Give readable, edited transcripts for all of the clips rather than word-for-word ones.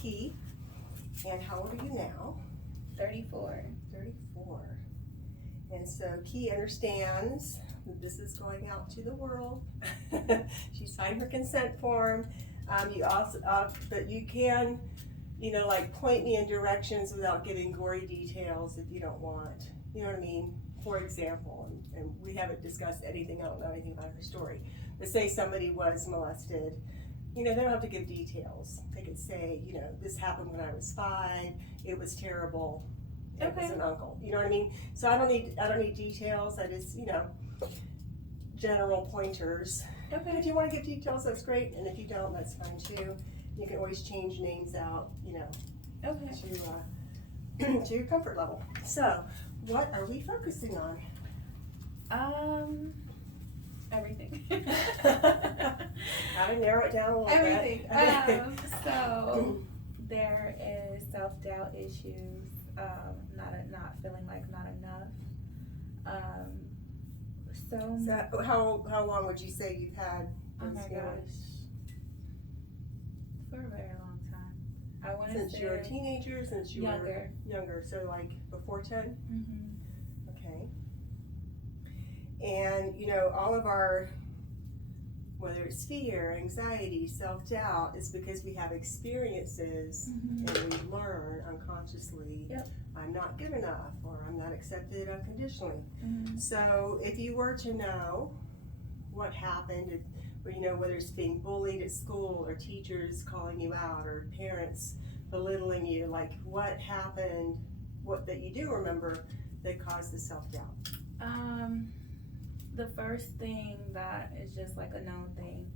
Key. And how old are you now? 34. 34. And so Key understands that this is going out to the world. She signed her consent form. You also, but you can, like point me in directions without giving gory details if you don't want. You know what I mean? For example, and we haven't discussed anything, I don't know anything about her story, but say somebody was molested, they don't have to give details. They could say, this happened when I was 5, it was terrible, it was an uncle. You know what I mean? So I don't need details, I just, general pointers. Okay. If you want to give details, that's great, and if you don't, that's fine too. You can always change names out, Okay. to your comfort level. So, what are we focusing on? Everything. How to narrow it down a little Everything. bit. So there is self-doubt issues, not feeling like not enough. So how long would you say you've had Oh those my feelings? gosh. For a very long time. I want to say Since you were a teenager, since you younger. were younger, so like before 10? Mm-hmm. Okay. And all of our, whether it's fear, anxiety, self-doubt, is because we have experiences and we learn unconsciously, Yep. I'm not good enough, or I'm not accepted unconditionally. Mm-hmm. So if you were to know what happened, or whether it's being bullied at school, or teachers calling you out, or parents belittling you, like what happened, what that you do remember that caused the self-doubt? The first thing that is just like a known thing,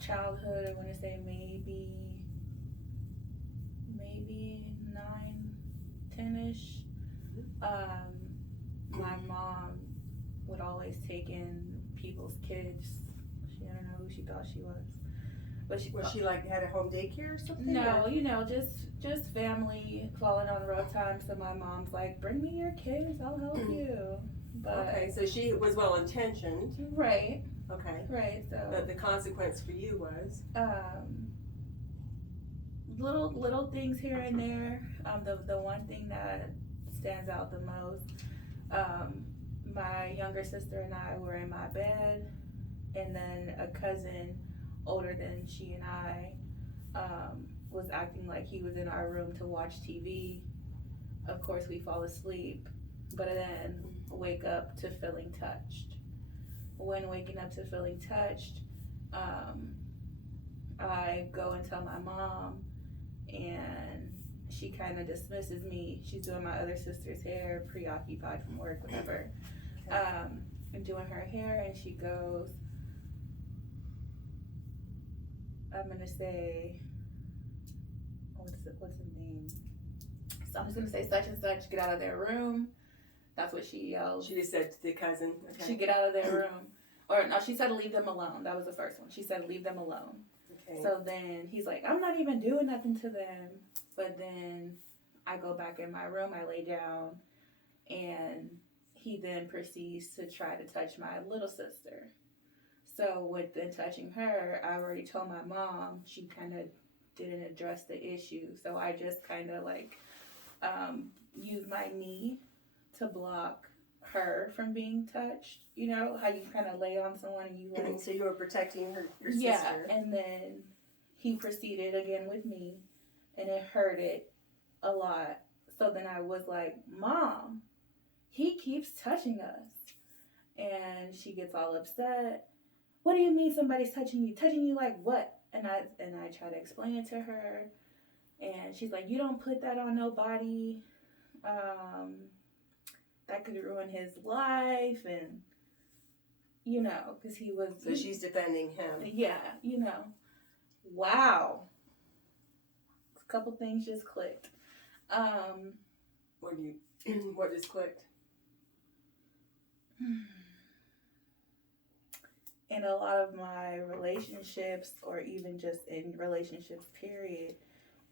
childhood, I want to say maybe 9, 10-ish. My mom would always take in people's kids. I don't know who she thought she was. But Was she like had a home daycare or something? No, just family falling on rough times. So my mom's like, bring me your kids, I'll help you. But Okay, so she was well intentioned. Right. Okay. Right. So But the consequence for you was little things here and there. The one thing that stands out the most, my younger sister and I were in my bed, and then a cousin older than she and I was acting like he was in our room to watch TV. Of course, we fall asleep, but then wake up to feeling touched. When waking up to feeling touched, I go and tell my mom, and she kind of dismisses me. She's doing my other sister's hair, preoccupied from work, whatever. And doing her hair, and she goes, I'm gonna say, what's the name? So I'm just gonna say such and such, get out of their room. That's what she yelled. she just said to the cousin. Okay. She get out of their room. Or no, she said leave them alone. That was the first one. She said leave them alone. Okay. So then he's like, I'm not even doing nothing to them. But then I go back in my room, I lay down, and he then proceeds to try to touch my little sister. So with then touching her, I already told my mom. She kind of didn't address the issue. So I just kind of like used my knee to block her from being touched. You know how you kind of lay on someone and you like. So you were protecting your sister. Yeah, and then he proceeded again with me, and it hurted a lot. So then I was like, Mom, he keeps touching us. And she gets all upset. What do you mean somebody's touching you? Touching you like what? And I try to explain it to her. And she's like, you don't put that on nobody. That could ruin his life. And, because he was... So she's defending him. Yeah, Wow. A couple things just clicked. What just clicked? In a lot of my relationships, or even just in relationships, period,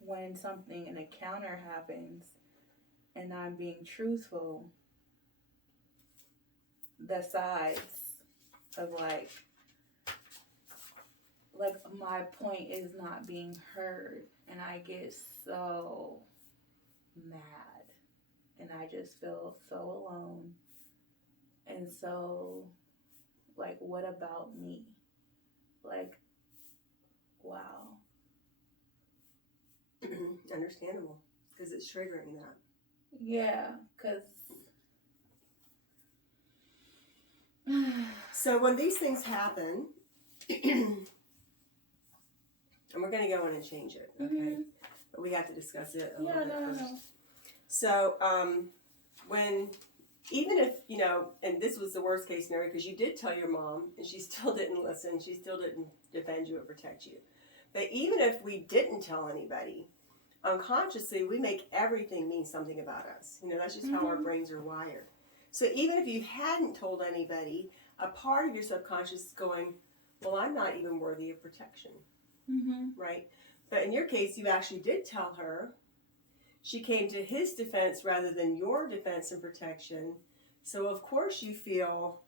when something, an encounter happens, and I'm being truthful, the sides of like, like my point is not being heard, and I get so mad, and I just feel so alone, and so like, what about me? Like, wow. Understandable, because it's triggering that. Yeah, because so when these things happen, and we're going to go in and change it, okay? Mm-hmm. But we have to discuss it a little bit first. No. So when, even if, you know, and this was the worst case scenario because you did tell your mom and she still didn't listen, she still didn't defend you or protect you. But even if we didn't tell anybody, unconsciously we make everything mean something about us. You know, that's just how our brains are wired. So even if you hadn't told anybody, a part of your subconscious is going, well, I'm not even worthy of protection, right? But in your case, you actually did tell her. She came to his defense rather than your defense and protection. So of course you feel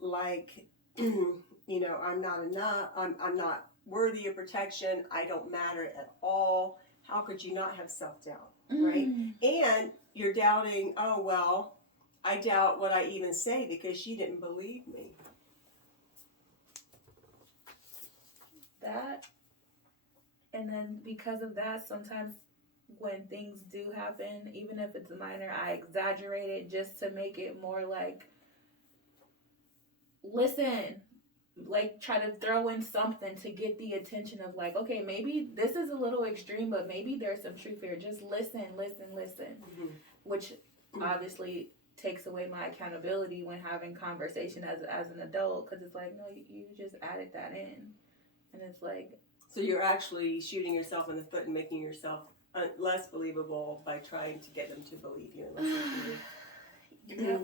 like, you know, I'm not enough. I'm not worthy of protection. I don't matter at all. How could you not have self-doubt, right? And you're doubting, oh, well, I doubt what I even say because she didn't believe me. That, and then because of that, sometimes when things do happen, even if it's minor, I exaggerate it just to make it more like, listen, like try to throw in something to get the attention of like, okay, maybe this is a little extreme, but maybe there's some truth here. Just listen, which obviously takes away my accountability when having conversation as an adult, because it's like, no, you just added that in, and it's like. So you're actually shooting yourself in the foot and making yourself less believable by trying to get them to believe you and listen to you. Yep.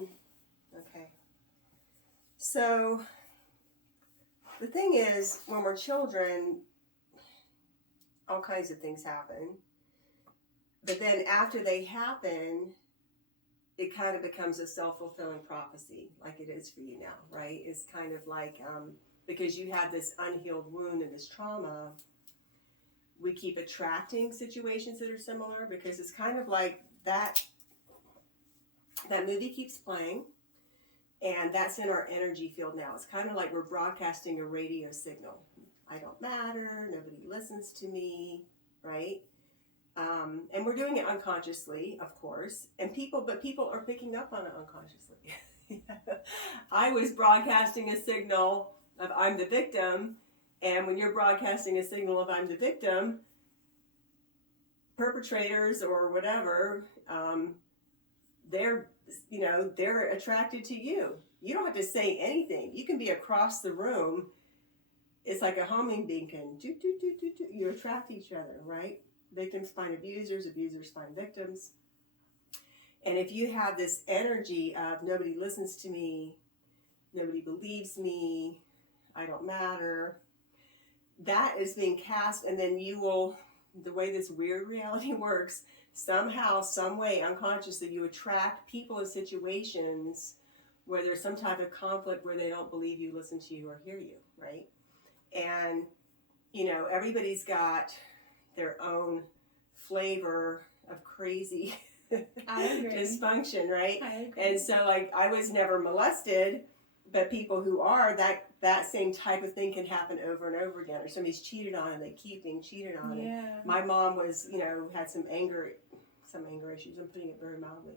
Okay. So the thing is, when we're children, all kinds of things happen. But then after they happen, it kind of becomes a self-fulfilling prophecy, like it is for you now, right? It's kind of like, because you have this unhealed wound and this trauma, we keep attracting situations that are similar, because it's kind of like that movie keeps playing, and that's in our energy field now. It's kind of like we're broadcasting a radio signal. I don't matter, nobody listens to me, right? And we're doing it unconsciously, of course, and people are picking up on it unconsciously. I was broadcasting a signal of I'm the victim, and when you're broadcasting a signal of I'm the victim, perpetrators or whatever, they're attracted to you. You don't have to say anything. You can be across the room. It's like a homing beacon. You attract each other, right? Victims find abusers, abusers find victims. And if you have this energy of nobody listens to me, nobody believes me, I don't matter, that is being cast, and then you will, the way this weird reality works, somehow, some way, unconsciously, you attract people and situations where there's some type of conflict where they don't believe you, listen to you, or hear you, right? And, you know, everybody's got their own flavor of crazy dysfunction, right? I agree. And so, like, I was never molested, but people who are, that same type of thing can happen over and over again. Or somebody's cheated on and they keep being cheated on. Yeah. And my mom was, had some anger issues. I'm putting it very mildly.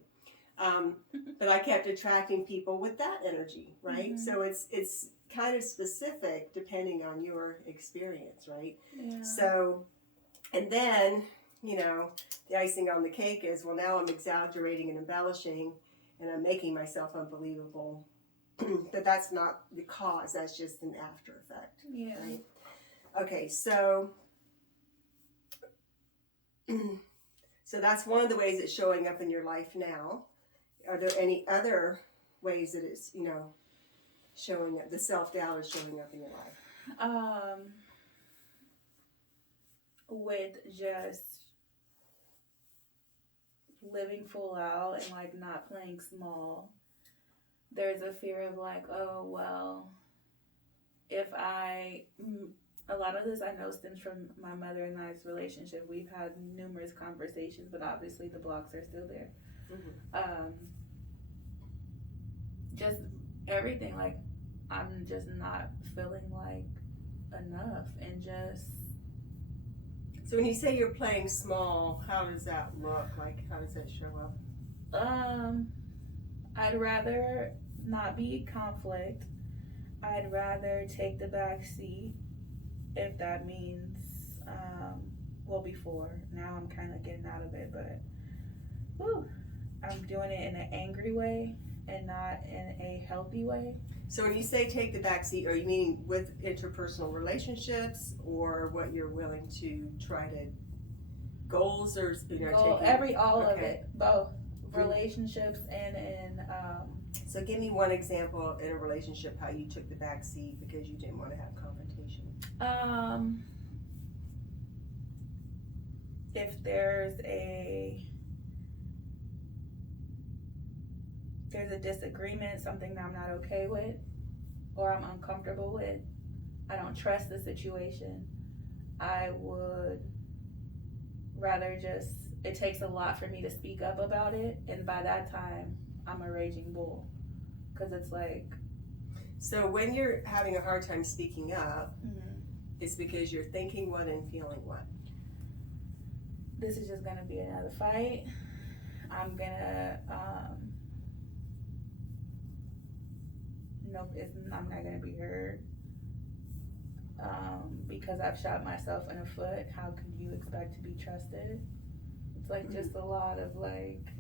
But I kept attracting people with that energy, right? Mm-hmm. So it's kind of specific depending on your experience, right? Yeah. So, and then, the icing on the cake is, well, now I'm exaggerating and embellishing, and I'm making myself unbelievable. But that's not the cause, that's just an after effect. Yeah. Right? Okay, so that's one of the ways it's showing up in your life now. Are there any other ways that it's, showing up, the self-doubt is showing up in your life? With just living full out and like not playing small, there's a fear of like, oh well, if I A lot of this I know stems from my mother and I's relationship. We've had numerous conversations, but obviously the blocks are still there. Mm-hmm. Just everything, like I'm just not feeling like enough, and just So when you say you're playing small, how does that look? Like, how does that show up? I'd rather not be conflict. I'd rather take the back seat if that means, well, before. Now I'm kind of getting out of it, but I'm doing it in an angry way and not in a healthy way. So when you say take the back seat, are you meaning with interpersonal relationships, or what you're willing to try to goals, or All of it, both relationships and in. So give me one example in a relationship how you took the back seat because you didn't want to have confrontation. If there's a disagreement, something that I'm not okay with, or I'm uncomfortable with, I don't trust the situation, I would rather just, it takes a lot for me to speak up about it, and by that time, I'm a raging bull. Because it's like... So when you're having a hard time speaking up, it's because you're thinking what and feeling what? This is just going to be another fight. I'm going to... I'm not gonna be heard because I've shot myself in the foot. How can you expect to be trusted? It's like just a lot of like.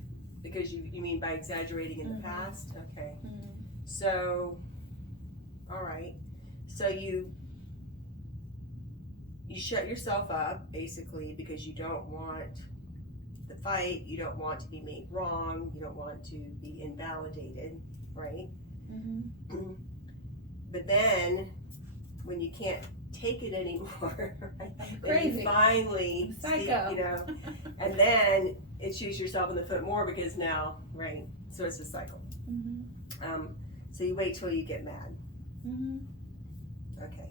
Because you mean by exaggerating in the past? Okay. So, all right. So you shut yourself up basically because you don't want the fight. You don't want to be made wrong. You don't want to be invalidated, right? But then when you can't take it anymore, right? Crazy. You finally Psycho. and then it shoots yourself in the foot more because now, right? So it's a cycle. So you wait till you get mad. Okay.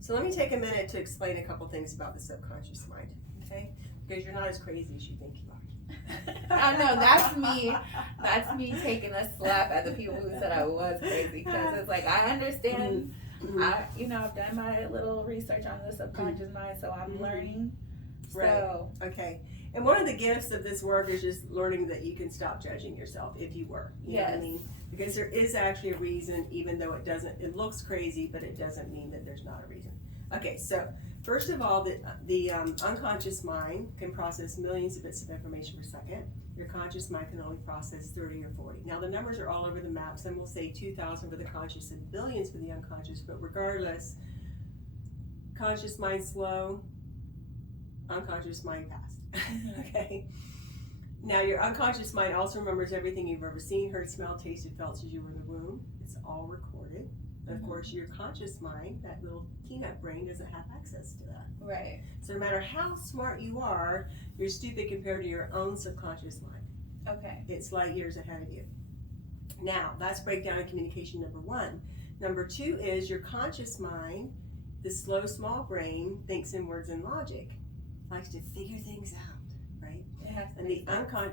So let me take a minute to explain a couple things about the subconscious mind, okay? Because you're not as crazy as you think you are. I know, that's me. That's me taking a slap at the people who said I was crazy, because it's like I understand. I've done my little research on the subconscious mind, so I'm learning. Right. Okay. And one of the gifts of this work is just learning that you can stop judging yourself if you were. You know what I mean? Because there is actually a reason, even though it looks crazy, but it doesn't mean that there's not a reason. Okay, so first of all, the unconscious mind can process millions of bits of information per second. Your conscious mind can only process 30 or 40. Now the numbers are all over the map. Some will say 2,000 for the conscious and billions for the unconscious, but regardless, conscious mind slow, unconscious mind fast. Okay. Now your unconscious mind also remembers everything you've ever seen, heard, smelled, tasted, felt as you were in the womb. It's all recorded. But of course, your conscious mind, that little peanut brain, doesn't have access to that. Right. So no matter how smart you are, you're stupid compared to your own subconscious mind. Okay. It's light years ahead of you. Now, that's breakdown of communication number one. Number two is your conscious mind, the slow, small brain, thinks in words and logic, likes to figure things out, right? It has to And the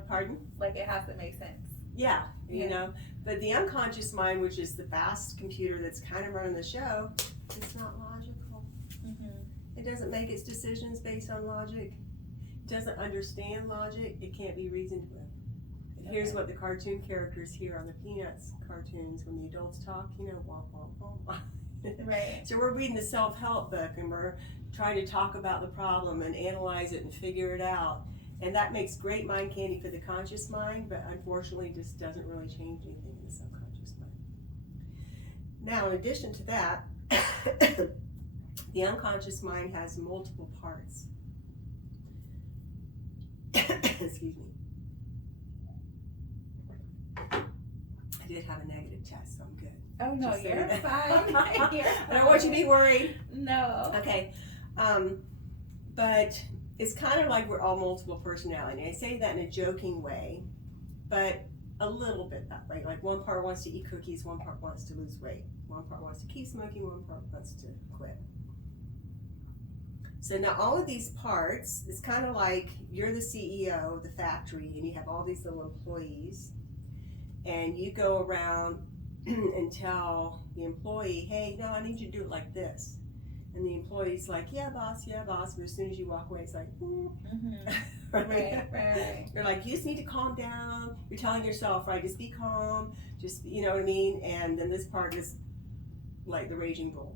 pardon? Like it has to make sense. Yeah, you know, but the unconscious mind, which is the fast computer that's kind of running the show, it's not logical. It doesn't make its decisions based on logic. It doesn't understand logic. It can't be reasoned with. And here's what the cartoon characters hear on the Peanuts cartoons when the adults talk, womp, womp, womp. Right. So we're reading the self-help book and we're trying to talk about the problem and analyze it and figure it out. And that makes great mind candy for the conscious mind, but unfortunately just doesn't really change anything in the subconscious mind. Now, in addition to that, the unconscious mind has multiple parts. Excuse me. I did have a negative test, so I'm good. Oh no, Just you're saying. fine. I don't want you to be worried. No. Okay. But it's kind of like we're all multiple personality. And I say that in a joking way, but a little bit that way. Like one part wants to eat cookies, one part wants to lose weight. One part wants to keep smoking, one part wants to quit. So now all of these parts, it's kind of like you're the CEO of the factory and you have all these little employees, and you go around and tell the employee, hey, no, I need you to do it like this. And the employee's like, yeah, boss. But as soon as you walk away, it's like, Right. You're like, you just need to calm down. You're telling yourself, right, just be calm. Just, you know what I mean? And then this part is like the raging bull.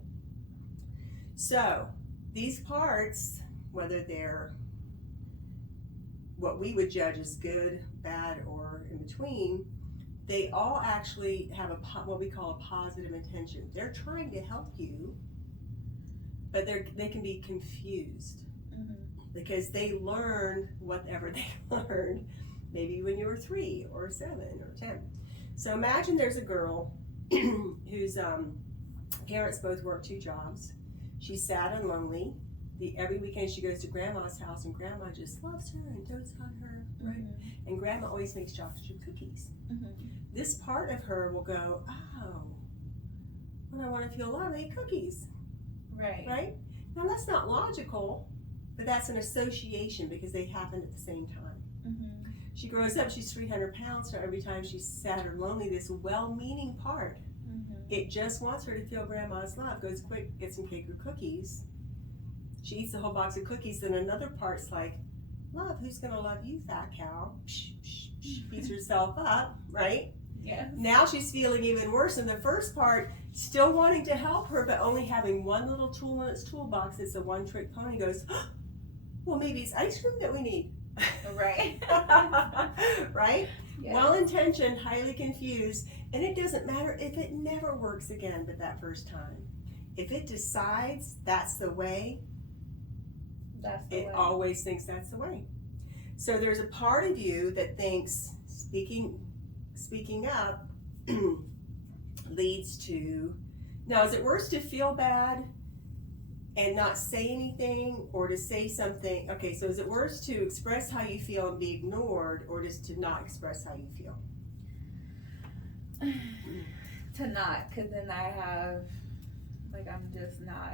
So these parts, whether they're what we would judge as good, bad, or in between, they all actually have what we call a positive intention. They're trying to help you, but they can be confused because they learned whatever they learned, maybe when you were 3 or 7 or 10. So imagine there's a girl whose parents both work 2 jobs. She's sad and lonely. Every weekend she goes to grandma's house and grandma just loves her and dotes on her, right? And grandma always makes chocolate chip cookies. This part of her will go, oh, when I want to feel loved, I eat cookies. Right? Now that's not logical, but that's an association because they happen at the same time. She grows up, she's 300 pounds, so every time she's sad or lonely, this well-meaning part, it just wants her to feel grandma's love, goes quick, get some cake or cookies. She eats the whole box of cookies, then another part's like, love, who's gonna love you, fat cow? Psh, psh, psh, beats herself up, right? Yes. Now she's feeling even worse in the first part, still wanting to help her, but only having one little tool in its toolbox. It's a one-trick pony. Goes, oh, well, maybe it's ice cream that we need. Right. Right? Yes. Well-intentioned, highly confused, and it doesn't matter if it never works again but that first time. If it decides that's the way, it always thinks that's the way. So there's a part of you that thinks speaking up leads to, now is it worse to feel bad and not say anything, or to say something? Okay, so is it worse to express how you feel and be ignored, or just to not express how you feel? To not, because then I have, like, I'm just not.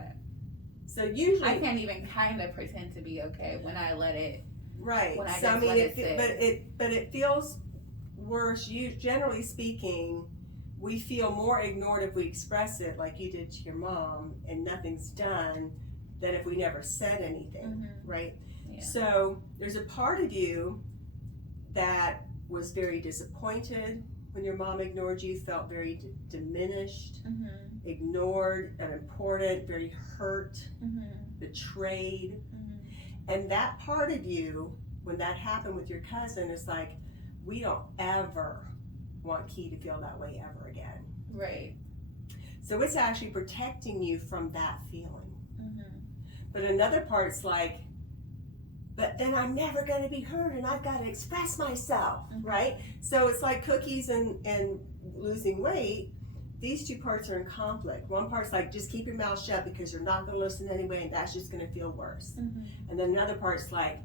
So usually I can't even kind of pretend to be okay when I let it. Right. When I So just I mean, let it sit. but it feels worse. Generally speaking, we feel more ignored if we express it, like you did to your mom, and nothing's done, than if we never said anything, right? Yeah. So there's a part of you that was very disappointed when your mom ignored you, felt very diminished, ignored, unimportant, very hurt, betrayed. And that part of you, when that happened with your cousin, is like, we don't ever want Key to feel that way ever again. Right. So it's actually protecting you from that feeling. But another part's like, but then I'm never going to be heard and I've got to express myself, right? So it's like cookies and losing weight. These 2 parts are in conflict. One part's like, just keep your mouth shut because you're not going to listen anyway, and that's just going to feel worse. And then another part's like,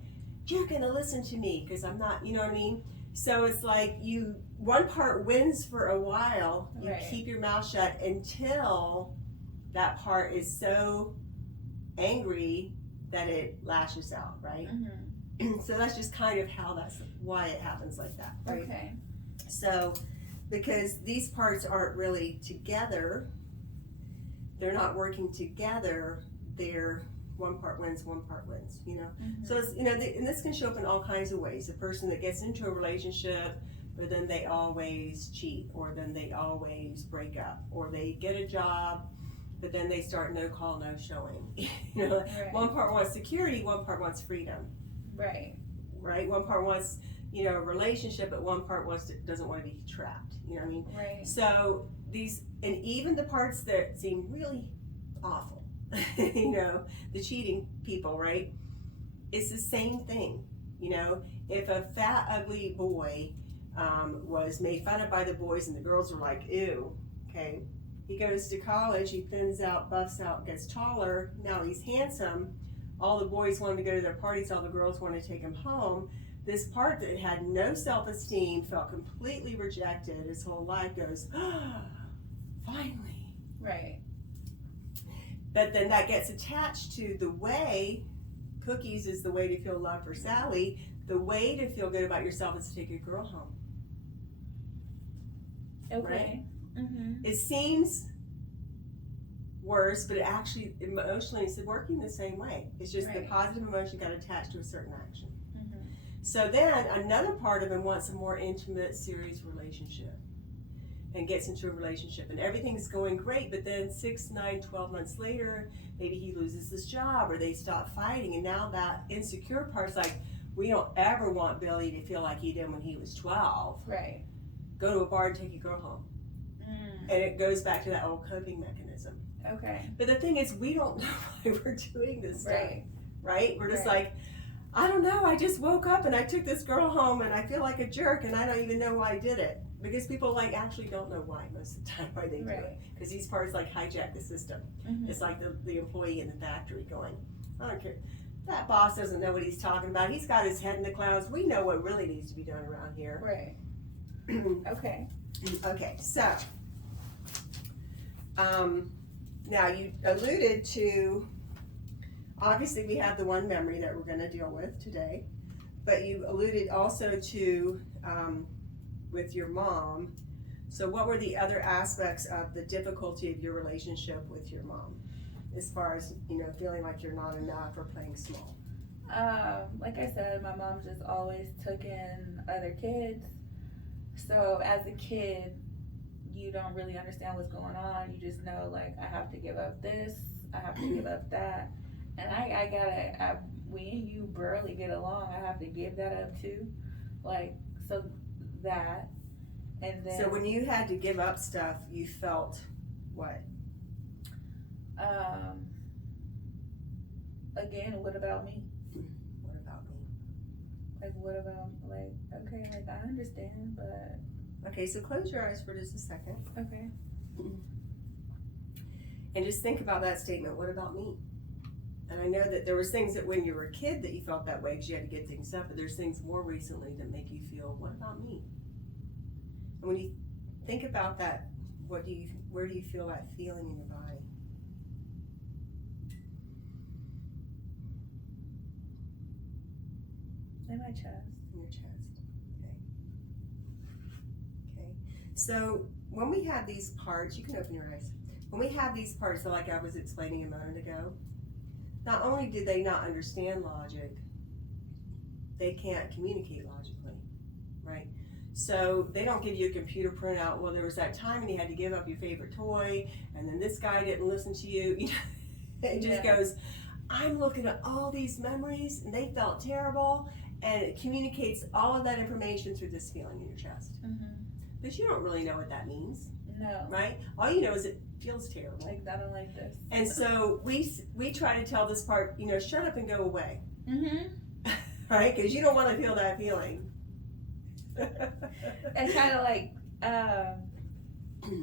you're going to listen to me because I'm not, you know what I mean? So it's like one part wins for a while. You keep your mouth shut until that part is so angry that it lashes out, right? So that's just kind of why it happens like that, right? Okay. So, because these parts aren't really together, they're not working together, they're one part wins, you know? So it's, you know, and this can show up in all kinds of ways. The person that gets into a relationship, but then they always cheat, or then they always break up, or they get a job, but then they start no call, no showing. You know, one part wants security, one part wants freedom. Right. One part wants, you know, a relationship, but one part doesn't want to be trapped. You know what I mean? Right. So and even the parts that seem really awful, you know, the cheating people, right? It's the same thing. You know, if a fat, ugly boy was made fun of by the boys and the girls were like, ew, okay. He goes to college, he thins out, buffs out, gets taller. Now he's handsome. All the boys want to go to their parties, all the girls want to take him home. this part that had no self-esteem, felt completely rejected his whole life, goes, oh, finally. Right. But then that gets attached to the way, cookies is the way to feel love for Sally. The way to feel good about yourself is to take your girl home. Okay. Right? It seems worse, but it actually emotionally is working the same way. It's just the positive emotion got attached to a certain action. So then another part of him wants a more intimate, serious relationship, and gets into a relationship, and everything's going great, but then 6, 9, 12 months later, maybe he loses his job or they stop fighting, and now that insecure part's like, we don't ever want Billy to feel like he did when he was 12. Right. Go to a bar and take your girl home. And it goes back to that old coping mechanism. Okay. But the thing is, we don't know why we're doing this stuff. Right? We're just Right. like, I don't know, I just woke up and I took this girl home and I feel like a jerk and I don't even know why I did it. Because people like actually don't know why most of the time why they do it. Because these parts like hijack the system. It's like the employee in the factory going, I don't care. That boss doesn't know what he's talking about. He's got his head in the clouds. We know what really needs to be done around here. Right. Okay. Okay, so now you alluded to, obviously we have the one memory that we're going to deal with today, but you alluded also to with your mom. So what were the other aspects of the difficulty of your relationship with your mom, as far as, you know, feeling like you're not enough or playing small? Like I said, my mom just always took in other kids. So as a kid, you don't really understand what's going on. You just know, like, I have to give up this, I have to give up that. And we and you barely get along. I have to give that up too. Like, so that. And then. So when you had to give up stuff, you felt what? Again, what about me? What about me? Like, what about, like, okay, like, I understand, but. Okay, so close your eyes for just a second. Okay. And just think about that statement, what about me? And I know that there was things that when you were a kid that you felt that way because you had to get things up, but there's things more recently that make you feel, what about me? And when you think about that, where do you feel that feeling in your body? In my chest. In your chest. Okay. So when we have these parts, you can open your eyes. When we have these parts, so like I was explaining a moment ago, not only do they not understand logic, they can't communicate logically, right? So they don't give you a computer printout, well, there was that time and you had to give up your favorite toy, and then this guy didn't listen to you. It just goes, I'm looking at all these memories, and they felt terrible, and it communicates all of that information through this feeling in your chest. But you don't really know what that means. No. Right? All you know is it feels terrible. Like, I don't like this. And so we try to tell this part, you know, shut up and go away. Right? Because you don't want to feel that feeling. And kind of like, I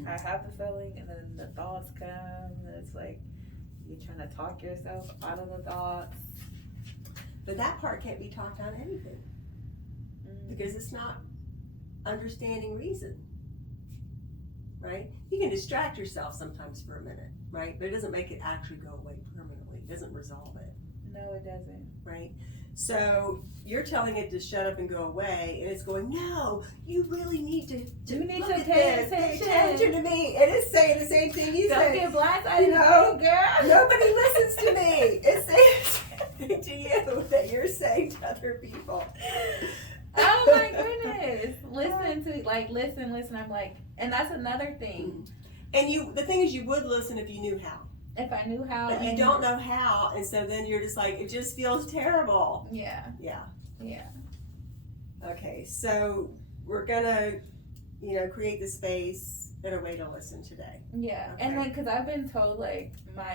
have the feeling, and then the thoughts come, and it's like, you're trying to talk yourself out of the thoughts. But that part can't be talked out of anything. Because it's not understanding reason. Right? You can distract yourself sometimes for a minute, right? But it doesn't make it actually go away permanently. It doesn't resolve it. No, it doesn't. Right? So you're telling it to shut up and go away, and it's going, no, you really need to You need look to at pay this. Pay attention to me. And it's saying the same thing you Don't said. get blindsided, You know, girl. Nobody listens to me. It's saying to you that you're saying to other people. Oh my goodness. Listen. I'm like, and that's another thing. And the thing is, you would listen if you knew how. If I knew how. But you don't know how, and so then you're just like, it just feels terrible. Yeah. Yeah. Yeah. Okay, so we're gonna, create the space and a way to listen today. Yeah. Okay. And because I've been told my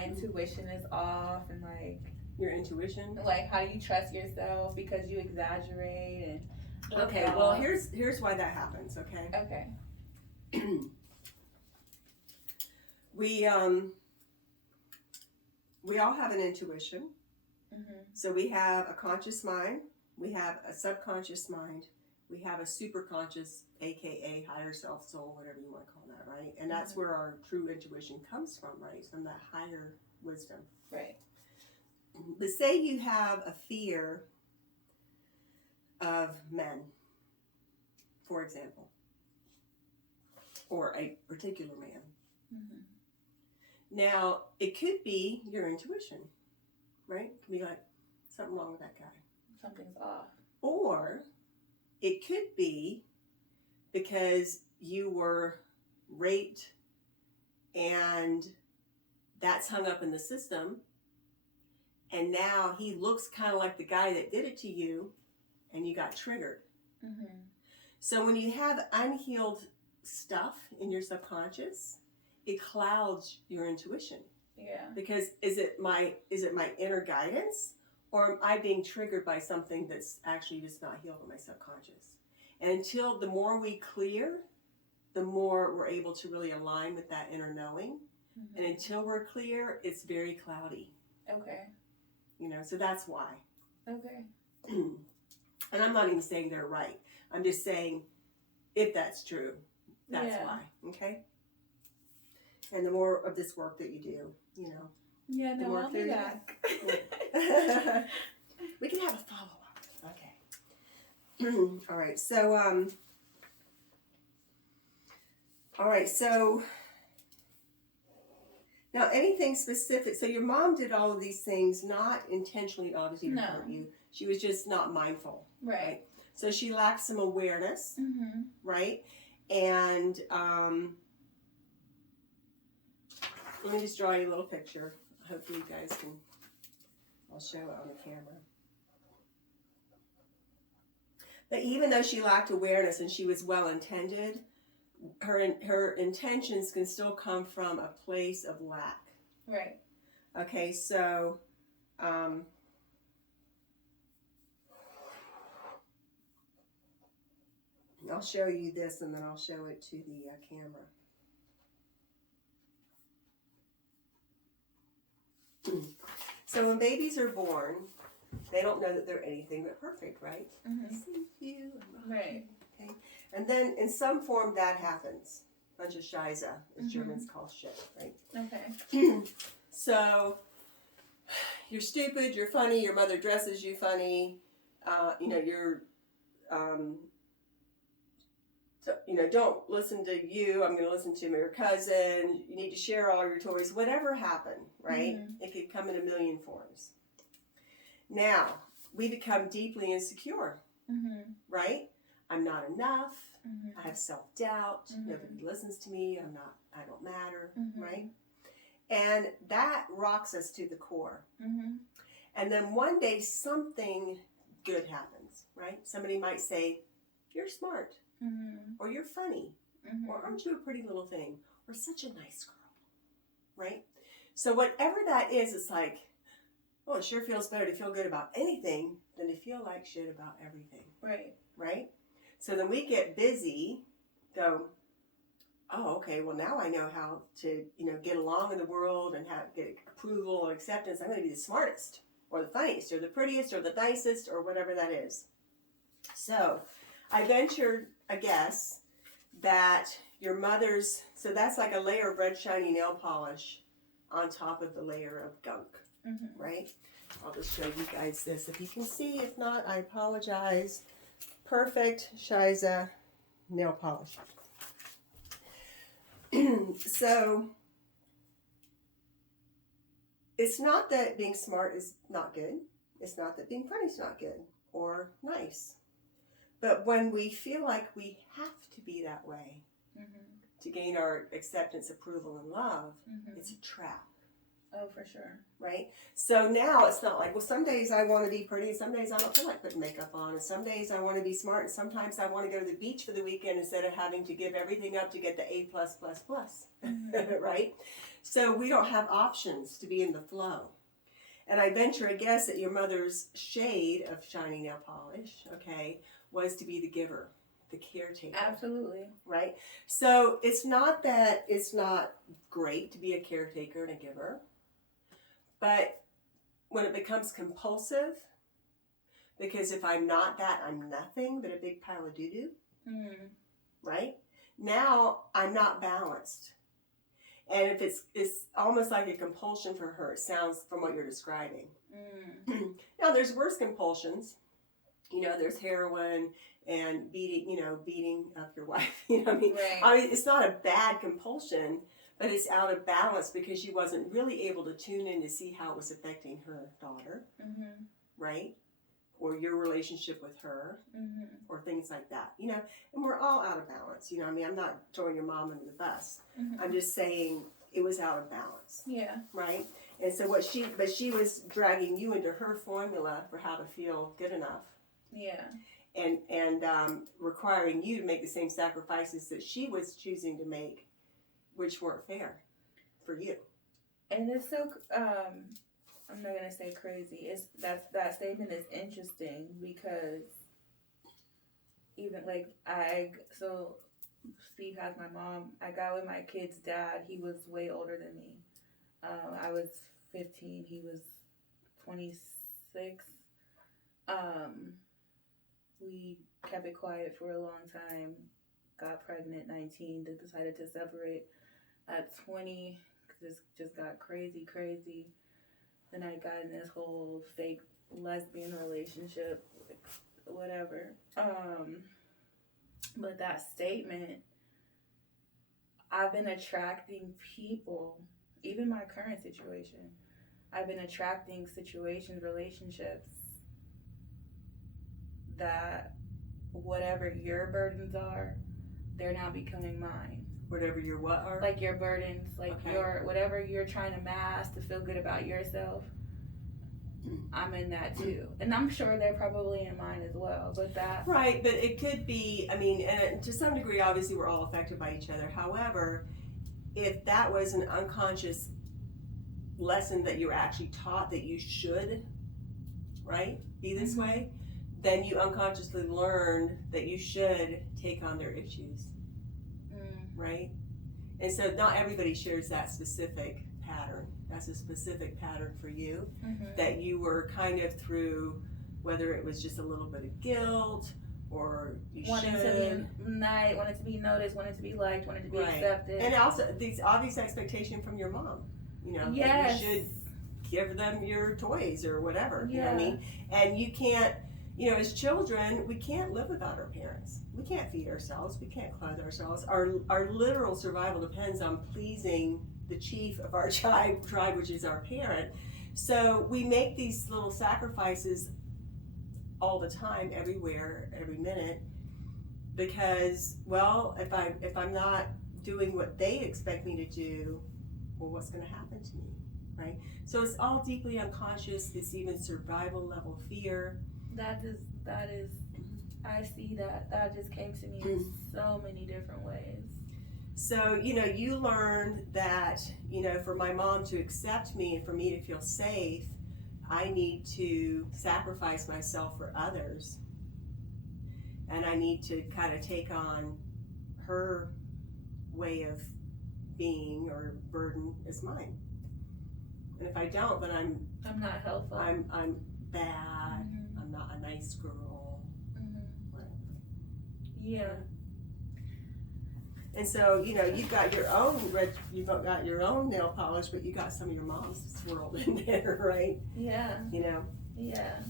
intuition is off, and your intuition. How do you trust yourself because you exaggerate and. Okay, well here's why that happens. Okay. Okay. We all have an intuition. Mm-hmm. So we have a conscious mind, we have a subconscious mind, we have a superconscious, aka higher self, soul, whatever you want to call that, right? And that's where our true intuition comes from, right? From that higher wisdom. Right. But say you have a fear of men, for example, or a particular man. Now, it could be your intuition, right? It could be like, something wrong with that guy. Something's off. Or it could be because you were raped and that's hung up in the system, and now he looks kind of like the guy that did it to you, and you got triggered. So when you have unhealed stuff in your subconscious, it clouds your intuition. Yeah. Because is it my inner guidance, or am I being triggered by something that's actually just not healed in my subconscious? And until the more we clear, the more we're able to really align with that inner knowing. And until we're clear, it's very cloudy. Okay. You know, so that's why. Okay. And I'm not even saying they're right. I'm just saying, if that's true, that's why. Okay? And the more of this work that you do, you know. Yeah, the no, more I'll clear be you back. get. We can have a follow-up. Okay. All right. So, now anything specific. So your mom did all of these things not intentionally, obviously, to hurt you. She was just not mindful. Right. So she lacked some awareness, right? And let me just draw you a little picture. Hopefully you guys can, I'll show it on the camera. But even though she lacked awareness and she was well-intended, her intentions can still come from a place of lack. Right. Okay, so I'll show you this and then I'll show it to the camera. So when babies are born, they don't know that they're anything but perfect, right? I see you. Right. Okay. And then in some form that happens. A bunch of Scheiße, as Germans call shit, right? Okay. So you're stupid, you're funny, your mother dresses you funny, you're don't listen to you, I'm going to listen to your cousin, you need to share all your toys, whatever happened, right? It could come in a million forms. Now, we become deeply insecure, right? I'm not enough, I have self-doubt, nobody listens to me, I don't matter, right? And that rocks us to the core. And then one day something good happens, right? Somebody might say, you're smart. Or you're funny, or aren't you a pretty little thing, or such a nice girl, right? So whatever that is, it's like, well, it sure feels better to feel good about anything than to feel like shit about everything. Right? So then we get busy, go, oh, okay, well now I know how to, get along in the world and get approval and acceptance. I'm going to be the smartest, or the funniest, or the prettiest, or the nicest, or whatever that is. So I ventured a guess that your mother's, so that's like a layer of red shiny nail polish on top of the layer of gunk, right? I'll just show you guys this if you can see. If not, I apologize. Perfect Scheiße nail polish. So it's not that being smart is not good. It's not that being funny is not good or nice. But when we feel like we have to be that way to gain our acceptance, approval, and love, it's a trap. Oh, for sure. Right? So now it's not like, well, some days I want to be pretty, and some days I don't feel like putting makeup on, and some days I want to be smart, and sometimes I want to go to the beach for the weekend instead of having to give everything up to get the A+++. Right? So we don't have options to be in the flow. And I venture a guess that your mother's shade of shiny nail polish, okay, was to be the giver, the caretaker. Absolutely. Right? So it's not that it's not great to be a caretaker and a giver, but when it becomes compulsive, Because if I'm not that, I'm nothing but a big pile of doo-doo, right? Now I'm not balanced. And if it's almost like a compulsion for her, it sounds from what you're describing. Now there's worse compulsions. There's heroin and beating up your wife. You know what I mean? Right. I mean, it's not a bad compulsion, but it's out of balance because she wasn't really able to tune in to see how it was affecting her daughter, right? Or your relationship with her, or things like that. And we're all out of balance. I mean, I'm not throwing your mom under the bus. I'm just saying it was out of balance. Yeah. Right? And so she was dragging you into her formula for how to feel good enough. Yeah. And requiring you to make the same sacrifices that she was choosing to make, which weren't fair for you. And it's so, I'm not going to say crazy. That statement is interesting because even so Steve has my mom. I got with my kid's dad. He was way older than me. I was 15. He was 26. We kept it quiet for a long time. Got pregnant, 19. Decided to separate at 20 because it just got crazy. Then I got in this whole fake lesbian relationship, whatever. But that statement, I've been attracting people, even my current situation, I've been attracting situations, relationships that whatever your burdens are, they're now becoming mine. Whatever your what are? Like your burdens, like okay. whatever you're trying to mask to feel good about yourself, I'm in that too. And I'm sure they're probably in mine as well, but that... Right, but it could be, I mean, and to some degree, obviously, we're all affected by each other. However, if that was an unconscious lesson that you were actually taught that you should, right, be this way, then you unconsciously learned that you should take on their issues, right? And so not everybody shares that specific pattern. That's a specific pattern for you that you were kind of through, whether it was just a little bit of guilt or you wanted to be noticed, wanted to be liked, wanted to be accepted. And also these obvious expectation from your mom, that you should give them your toys or whatever, you know what I mean? And you can't, as children, we can't live without our parents. We can't feed ourselves. We can't clothe ourselves. Our literal survival depends on pleasing the chief of our tribe, which is our parent. So we make these little sacrifices all the time, everywhere, every minute, because, well, if I'm not doing what they expect me to do, well, what's going to happen to me, right? So it's all deeply unconscious. It's even survival level fear. That is, I see that just came to me in so many different ways. So, you learned that, for my mom to accept me and for me to feel safe, I need to sacrifice myself for others. And I need to kind of take on her way of being or burden as mine. And if I don't, then I'm not helpful. I'm bad. I'm not a nice girl. Right. Yeah. And so, you've got your own nail polish, but you got some of your mom's swirled in there, right? Yeah. Yeah.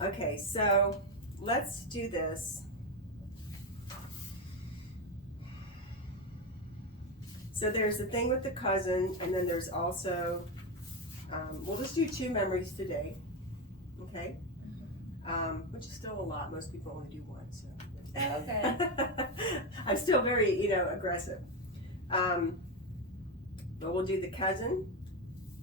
Okay, so let's do this. So there's the thing with the cousin, and then there's also, we'll just do 2 memories today, okay? Which is still a lot. Most people only do 1, so. Okay. I'm still very, aggressive. But we'll do the cousin,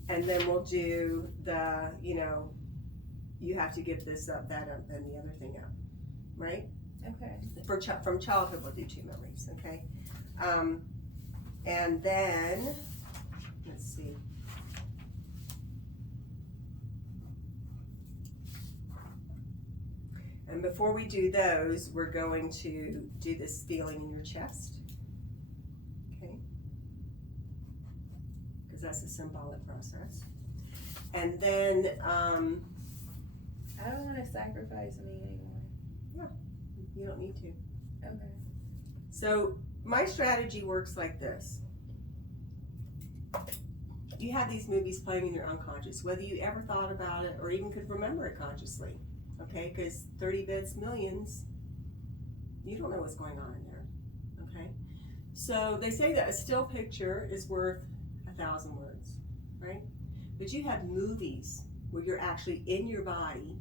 and then we'll do the, you have to give this up, that up, and the other thing up, right? Okay. From childhood, we'll do 2 memories, okay? And then, let's see. And before we do those, we're going to do this feeling in your chest, okay? Because that's a symbolic process. And then, I don't want to sacrifice me anymore. You don't need to. Okay. So my strategy works like this. You have these movies playing in your unconscious, whether you ever thought about it or even could remember it consciously, okay? Because 30 bits, millions, you don't know what's going on in there, okay? So they say that a still picture is worth 1,000 words, right? But you have movies where you're actually in your body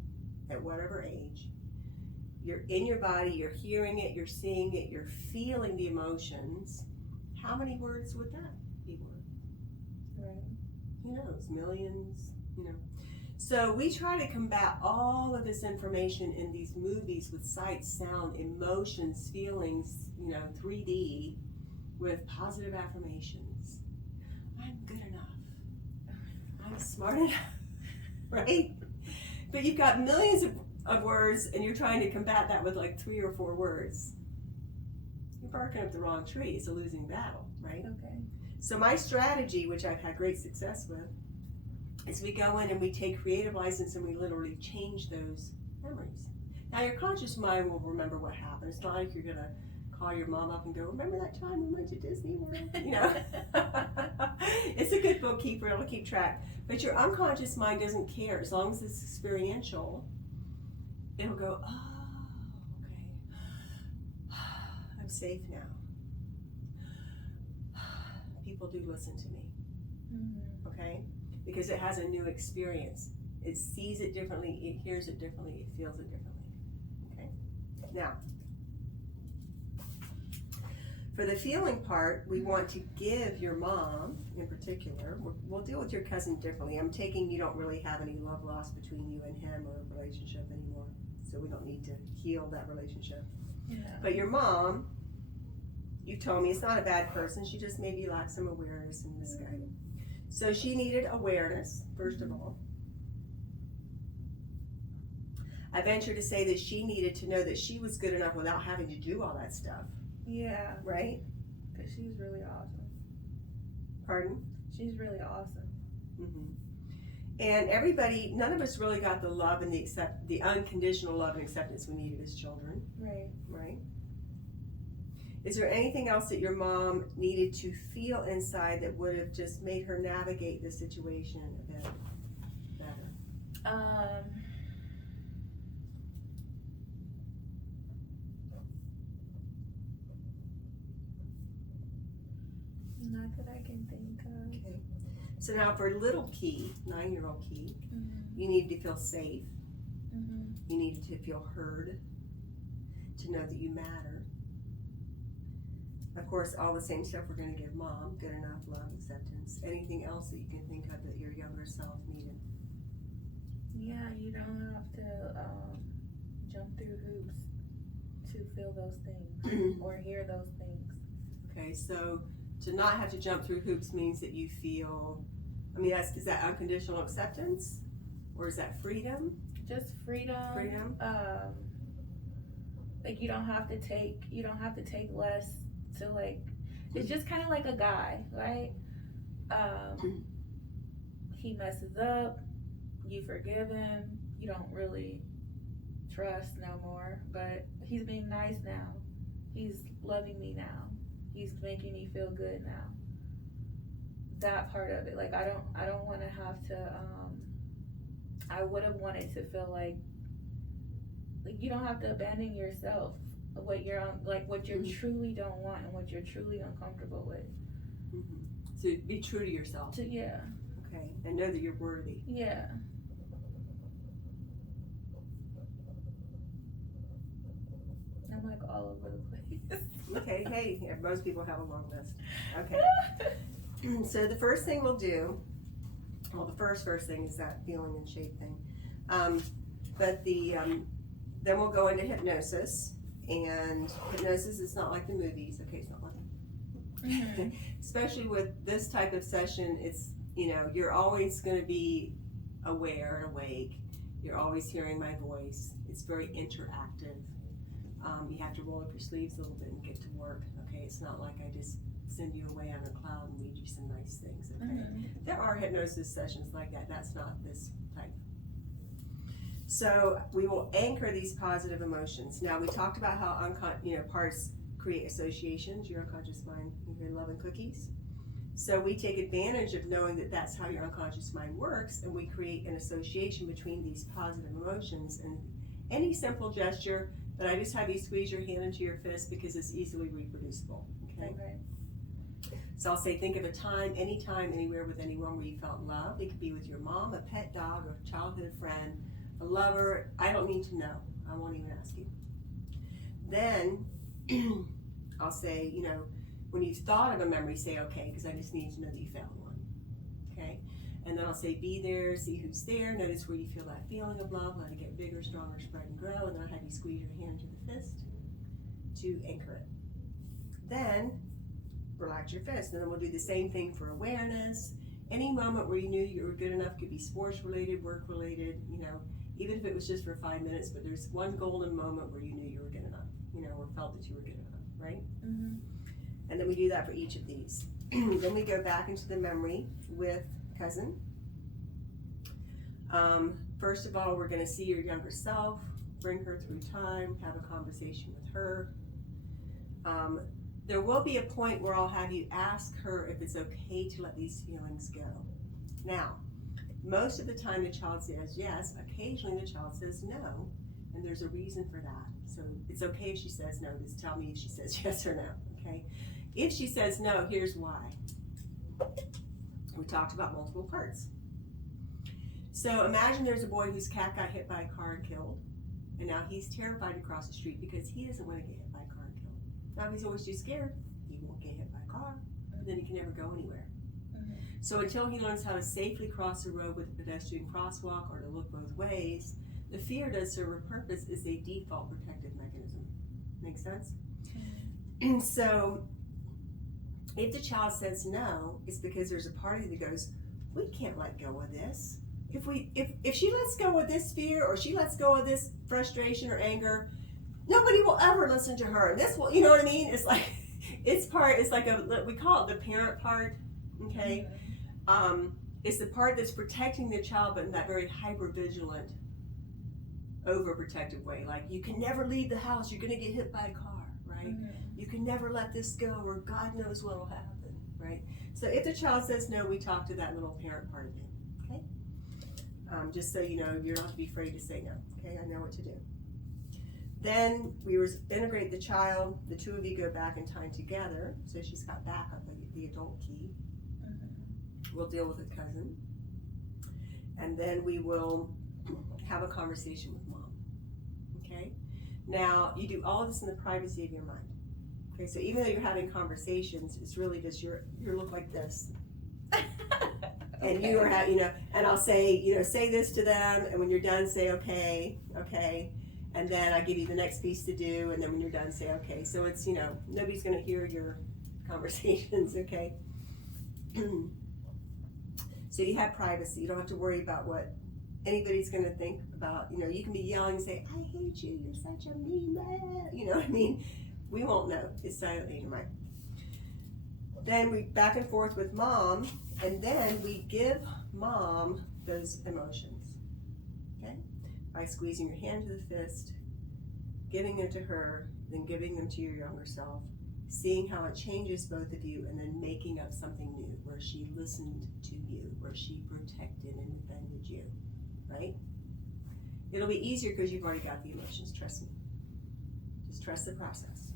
at whatever age. You're in your body, you're hearing it, you're seeing it, you're feeling the emotions. How many words would that be worth? Right. Who knows, millions, you know. So we try to combat all of this information in these movies with sight, sound, emotions, feelings, 3D, with positive affirmations. I'm good enough. I'm smart enough, right? But you've got millions of words and you're trying to combat that with like 3 or 4 words. You're barking up the wrong tree. It's a losing battle, right? Okay. So my strategy, which I've had great success with, is we go in and we take creative license and we literally change those memories. Now your conscious mind will remember what happened. It's not like you're gonna call your mom up and go, remember that time we went to Disney World? It's a good bookkeeper, it'll keep track. But your unconscious mind doesn't care. As long as it's experiential, it'll go, oh, okay. I'm safe now. People do listen to me, okay? Because it has a new experience. It sees it differently, it hears it differently, it feels it differently, okay? Now, for the feeling part, we want to give your mom, in particular, we'll deal with your cousin differently. I'm taking you don't really have any love lost between you and him or a relationship anymore, so we don't need to heal that relationship. Yeah. But your mom, you told me it's not a bad person, she just maybe lacks some awareness in this guy. So she needed awareness, first of all. I venture to say that she needed to know that she was good enough without having to do all that stuff. Yeah. Right? Because she's really awesome. Pardon? She's really awesome. Mm-hmm. And everybody, none of us really got the love and the unconditional love and acceptance we needed as children. Right. Right? Is there anything else that your mom needed to feel inside that would have just made her navigate the situation a bit better? Not that I can think of. Okay. So now for little Key, 9-year-old Key, you need to feel safe. You needed to feel heard, to know that you matter. Of course, all the same stuff we're going to give mom, good enough, love, acceptance. Anything else that you can think of that your younger self needed? Yeah, you don't have to jump through hoops to feel those things or hear those things. Okay, so to not have to jump through hoops means that you feel, is that unconditional acceptance? Or is that freedom? Just freedom. Freedom? Like you don't have to take less to like, it's just kind of like a guy, right? He messes up, you forgive him, you don't really trust no more, but he's being nice now. He's loving me now. He's making me feel good now. That part of it, like I don't want to have to. I would have wanted to feel like you don't have to abandon yourself. What you're what you truly don't want and what you're truly uncomfortable with. So be true to yourself. Yeah. Okay, and know that you're worthy. Yeah. I'm like all over the place. Okay, hey, most people have a long list. Okay. So the first thing we'll do, well, the first thing is that feeling and shape thing. But then we'll go into hypnosis. And hypnosis is not like the movies. Okay, it's not like especially with this type of session, it's, you're always going to be aware and awake. You're always hearing my voice. It's very interactive. You have to roll up your sleeves a little bit and get to work. Okay, it's not like I just send you away on a cloud and read you some nice things. Okay, there are hypnosis sessions like that. That's not this type. So we will anchor these positive emotions. Now we talked about how parts create associations. Your unconscious mind, you hear love and cookies. So we take advantage of knowing that that's how your unconscious mind works, and we create an association between these positive emotions. And any simple gesture, but I just have you squeeze your hand into your fist because it's easily reproducible. Okay. So I'll say, think of a time, anytime, anywhere with anyone where you felt love. It could be with your mom, a pet dog, a childhood friend, a lover. I don't need to know. I won't even ask you. Then I'll say, when you've thought of a memory, say, okay, because I just need to know that you found one. Okay? And then I'll say, be there, see who's there, notice where you feel that feeling of love, let it get bigger, stronger, spread, and grow. And then I'll have you squeeze your hand to the fist to anchor it. Then relax your fist. And then we'll do the same thing for awareness. Any moment where you knew you were good enough, could be sports related, work related, even if it was just for 5 minutes, but there's one golden moment where you knew you were good enough, or felt that you were good enough, right? Mm-hmm. And then we do that for each of these. Then we go back into the memory with cousin. First of all, we're going to see your younger self, bring her through time, have a conversation with her. There will be a point where I'll have you ask her if it's okay to let these feelings go. Now, most of the time the child says yes, occasionally the child says no, and there's a reason for that. So it's okay if she says no, just tell me if she says yes or no, okay? If she says no, here's why. We talked about multiple parts. So imagine there's a boy whose cat got hit by a car and killed, and now he's terrified to cross the street because he doesn't want to get hit by a car and killed. Now he's always too scared, he won't get hit by a car, and then he can never go anywhere. So until he learns how to safely cross the road with a pedestrian crosswalk or to look both ways, the fear does serve a purpose as a default protective mechanism. Make sense? So if the child says no, it's because there's a part of you that goes, we can't let go of this. If she lets go of this fear, or she lets go of this frustration or anger, nobody will ever listen to her. And this will, you know what I mean? It's like, it's like we call it the parent part, okay? It's the part that's protecting the child, but in that very hyper-vigilant, overprotective way. Like, you can never leave the house, you're gonna get hit by a car, right? Mm-hmm. You can never let this go, or God knows what'll happen, right? So if the child says no, we talk to that little parent part of you, okay? Just so you know, you're not to be afraid to say no, okay? I know what to do. Then we integrate the child, the two of you go back in time together, so she's got backup, the adult key. We'll deal with a cousin, and then we will have a conversation with mom, okay? Now, you do all of this in the privacy of your mind, okay? So even though you're having conversations, it's really just your look like this. And okay. You are, and I'll say, say this to them, and when you're done, say, okay, and then I give you the next piece to do, and then when you're done, say, okay. So it's, nobody's gonna hear your conversations, okay? So you have privacy. You don't have to worry about what anybody's going to think about. You can be yelling and say, I hate you, you're such a mean man. You know what I mean? We won't know. It's silently in your mind. Then we back and forth with mom, and then we give mom those emotions, okay? By squeezing your hand to the fist, giving them to her, then giving them to your younger self, seeing how it changes both of you, and then making up something new where she listened to you, where she protected and defended you, right? It'll be easier because you've already got the emotions, trust me. Just trust the process.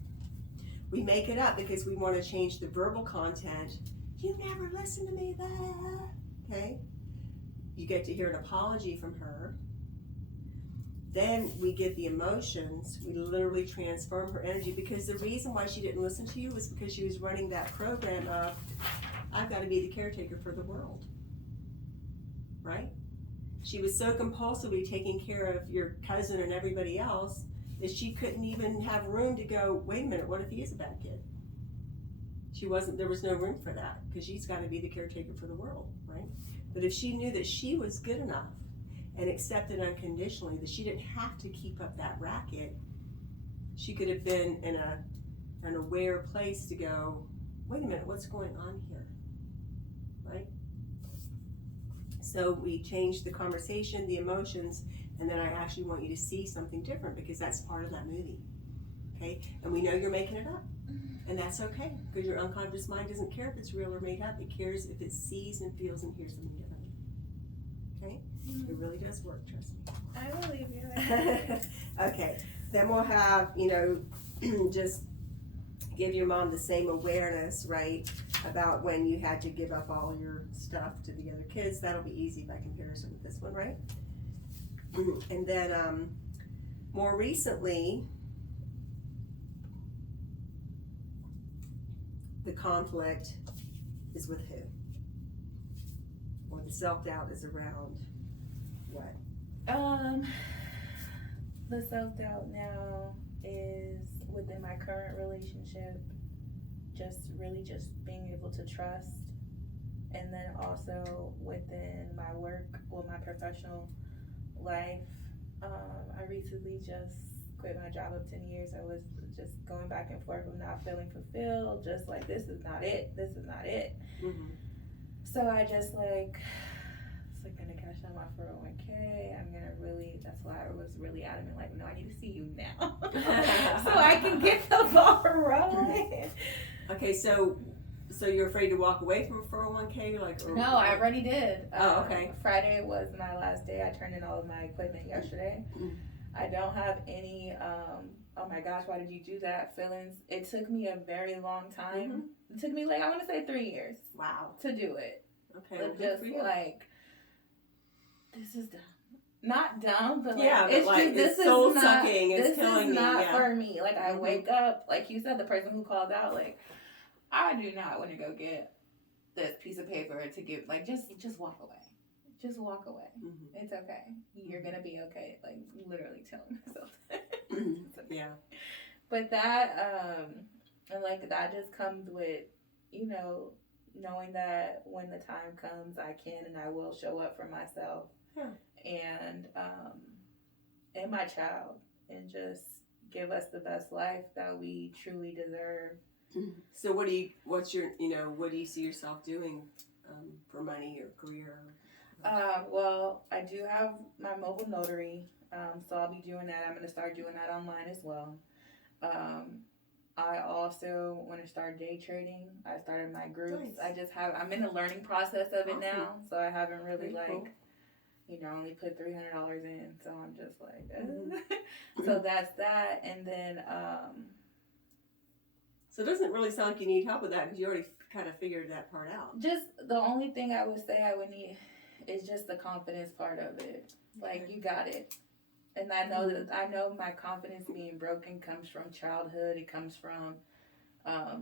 We make it up because we want to change the verbal content. You never listened to me, okay? You get to hear an apology from her. Then we get the emotions, we literally transform her energy, because the reason why she didn't listen to you was because she was running that program of, I've got to be the caretaker for the world, right? She was so compulsively taking care of your cousin and everybody else that she couldn't even have room to go, wait a minute, what if he is a bad kid? There was no room for that, because she's got to be the caretaker for the world, right? But if she knew that she was good enough and accepted unconditionally, that she didn't have to keep up that racket, she could have been in an aware place to go, wait a minute, what's going on here, right? So we change the conversation, the emotions, And then I actually want you to see something different because that's part of that movie. Okay? And we know you're making it up. And that's okay because your unconscious mind doesn't care if it's real or made up. It cares if it sees and feels and hears something differently. Okay? It really does work, trust me. I believe you. Okay. Then we'll have, just give your mom the same awareness, right, about when you had to give up all your stuff to the other kids. That'll be easy by comparison with this one, right? And then more recently, the conflict is with who? Or the self-doubt is around what? The self-doubt now is within my current relationship, just being able to trust, and then also within my work or my professional life. I recently just quit my job of 10 years. I was just going back and forth of not feeling fulfilled, just like this is not it. Mm-hmm. So I just gonna cash out my 401k. That's why I was really adamant, no, I need to see you now. So I can get the ball rolling. Okay, so you're afraid to walk away from a 401k? No, I already did. Oh, okay. Friday was my last day. I turned in all of my equipment yesterday. Mm-hmm. I don't have any, oh my gosh, why did you do that feelings. It took me a very long time. Mm-hmm. It took me I want to say 3 years. Wow. To do it. Okay. Well, just this is dumb. Not dumb, but it's soul sucking. It's killing me. This is not for me. I wake up, like you said, the person who called out, I do not want to go get this piece of paper to give. Just walk away. Just walk away. Mm-hmm. It's okay. You're gonna be okay. Literally telling myself that. It's okay. Yeah. But that, and that just comes with, knowing that when the time comes, I can and I will show up for myself. Yeah. And my child, and just give us the best life that we truly deserve. So what do you see yourself doing for money or career? Well, I do have my mobile notary, so I'll be doing that. I'm going to start doing that online as well. I also want to start day trading. I started my groups. Nice. I'm in the learning process of it now, so I haven't really only put $300 in, so I'm just so that's that. And then so it doesn't really sound like you need help with that because you already kind of figured that part out. Just the only thing I would say I would need is just the confidence part of it. You got it. And I know my confidence being broken comes from childhood. It comes from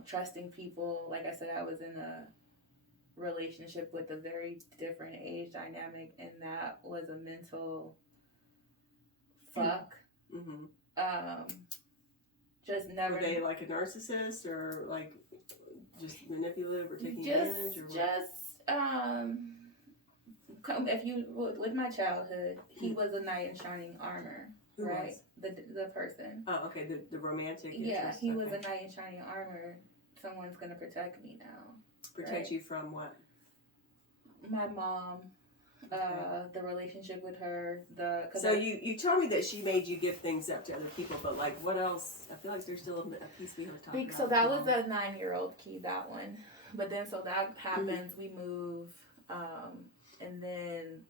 trusting people. Like I said, I was in a relationship with a very different age dynamic, and that was a mental fuck. Mm-hmm. Just never. Were they like a narcissist or just manipulative or taking advantage or what? If you with my childhood, he was a knight in shining armor. Who right? Was? The person. Oh, okay. The romantic. Yeah, interest. he was a knight in shining armor. Someone's gonna protect me now. Protect you from what? My mom. The relationship with her. So you told me that she made you give things up to other people, but what else? I feel like there's still a piece we haven't talked about. So that was a 9-year-old key, that one. But then so that happens, we move, and then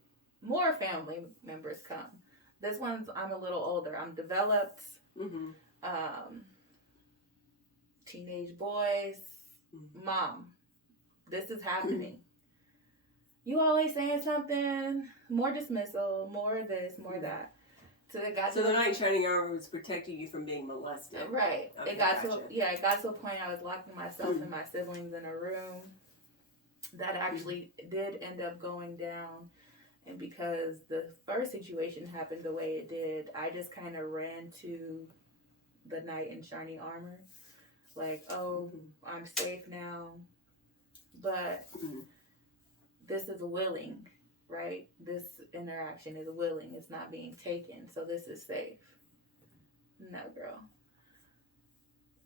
more family members come. This one's I'm a little older. I'm developed. Mm-hmm. Teenage boys. Mm-hmm. Mom, this is happening. You always saying something, more dismissal, more this, more that. So the knight in shining armor was protecting you from being molested. Right. Okay, it got to a point I was locking myself and my siblings in a room. That actually did end up going down. And because the first situation happened the way it did, I just kind of ran to the knight in shining armor. I'm safe now. But this is willing, right? This interaction is willing. It's not being taken. So this is safe. No, girl.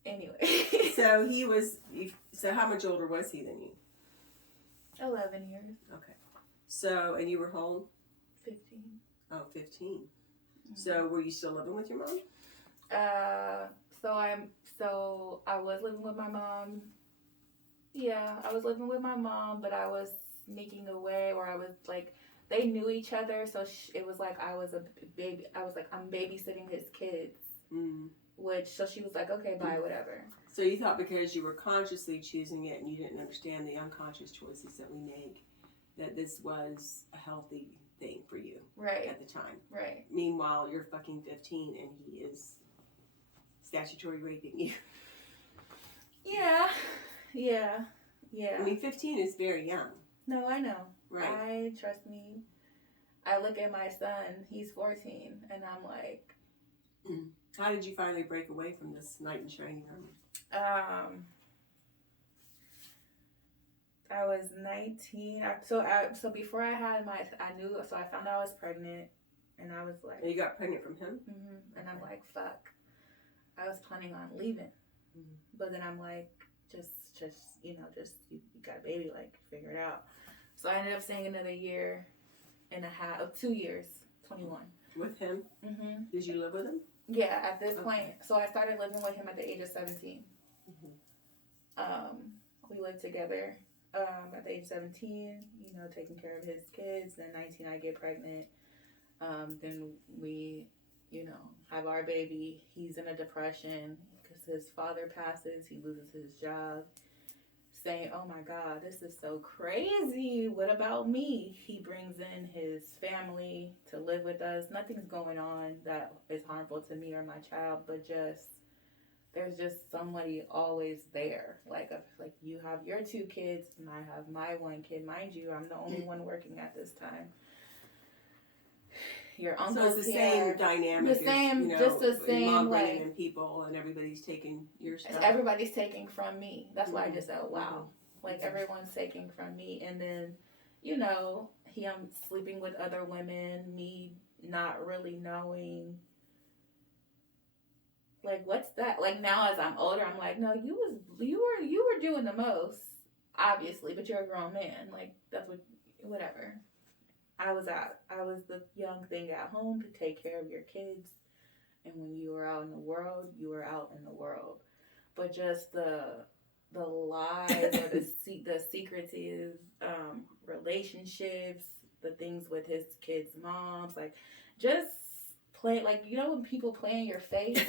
Anyway. So how much older was he than you? 11 years. Okay. So, and you were home? 15. Oh, 15. So were you still living with your mom? So I was living with my mom. Yeah, I was living with my mom, but I was sneaking away, or I was like, they knew each other, so it was like I was a baby. I was like, I'm babysitting his kids, so she was like, okay, bye, whatever. So you thought because you were consciously choosing it and you didn't understand the unconscious choices that we make, that this was a healthy thing for you, right, at the time. Right. Meanwhile, you're fucking 15 and he is statutory raping you. Yeah. I mean, 15 is very young. No, I know. Right. Trust me. I look at my son, he's 14, and I'm like... How did you finally break away from this knight in shining armor? I was 19. So before I had I found out I was pregnant, and I was like... And you got pregnant from him? Mm-hmm. And I'm like, fuck. I was planning on leaving. Mm-hmm. But then I'm like, just you got a baby, like, figure it out. So I ended up staying another year and a half, 2 years, 21. With him? Mm-hmm. Did you live with him? Yeah, at this point. So I started living with him at the age of 17. Mm-hmm. We lived together at the age of 17, taking care of his kids. Then 19, I get pregnant. Then we, have our baby. He's in a depression because his father passes. He loses his job. Saying, oh my God, this is so crazy. What about me? He brings in his family to live with us. Nothing's going on that is harmful to me or my child, but there's just somebody always there. Like you have your 2 kids and I have my 1 kid. Mind you, I'm the only one working at this time. Your uncle's so it's the here. Same dynamic. The same, just the same. Mom like bringing in people and everybody's taking your stuff. Everybody's taking from me. That's why I just said, wow. Like everyone's taking from me, and then, I'm sleeping with other women. Me not really knowing. Like, what's that? Like now, as I'm older, I'm like, no, you were doing the most, obviously, but you're a grown man. Like that's whatever. I was the young thing at home to take care of your kids. And when you were out in the world, you were out in the world. But just the lies or the secretive relationships, the things with his kids' moms, like just play, like, when people play in your face,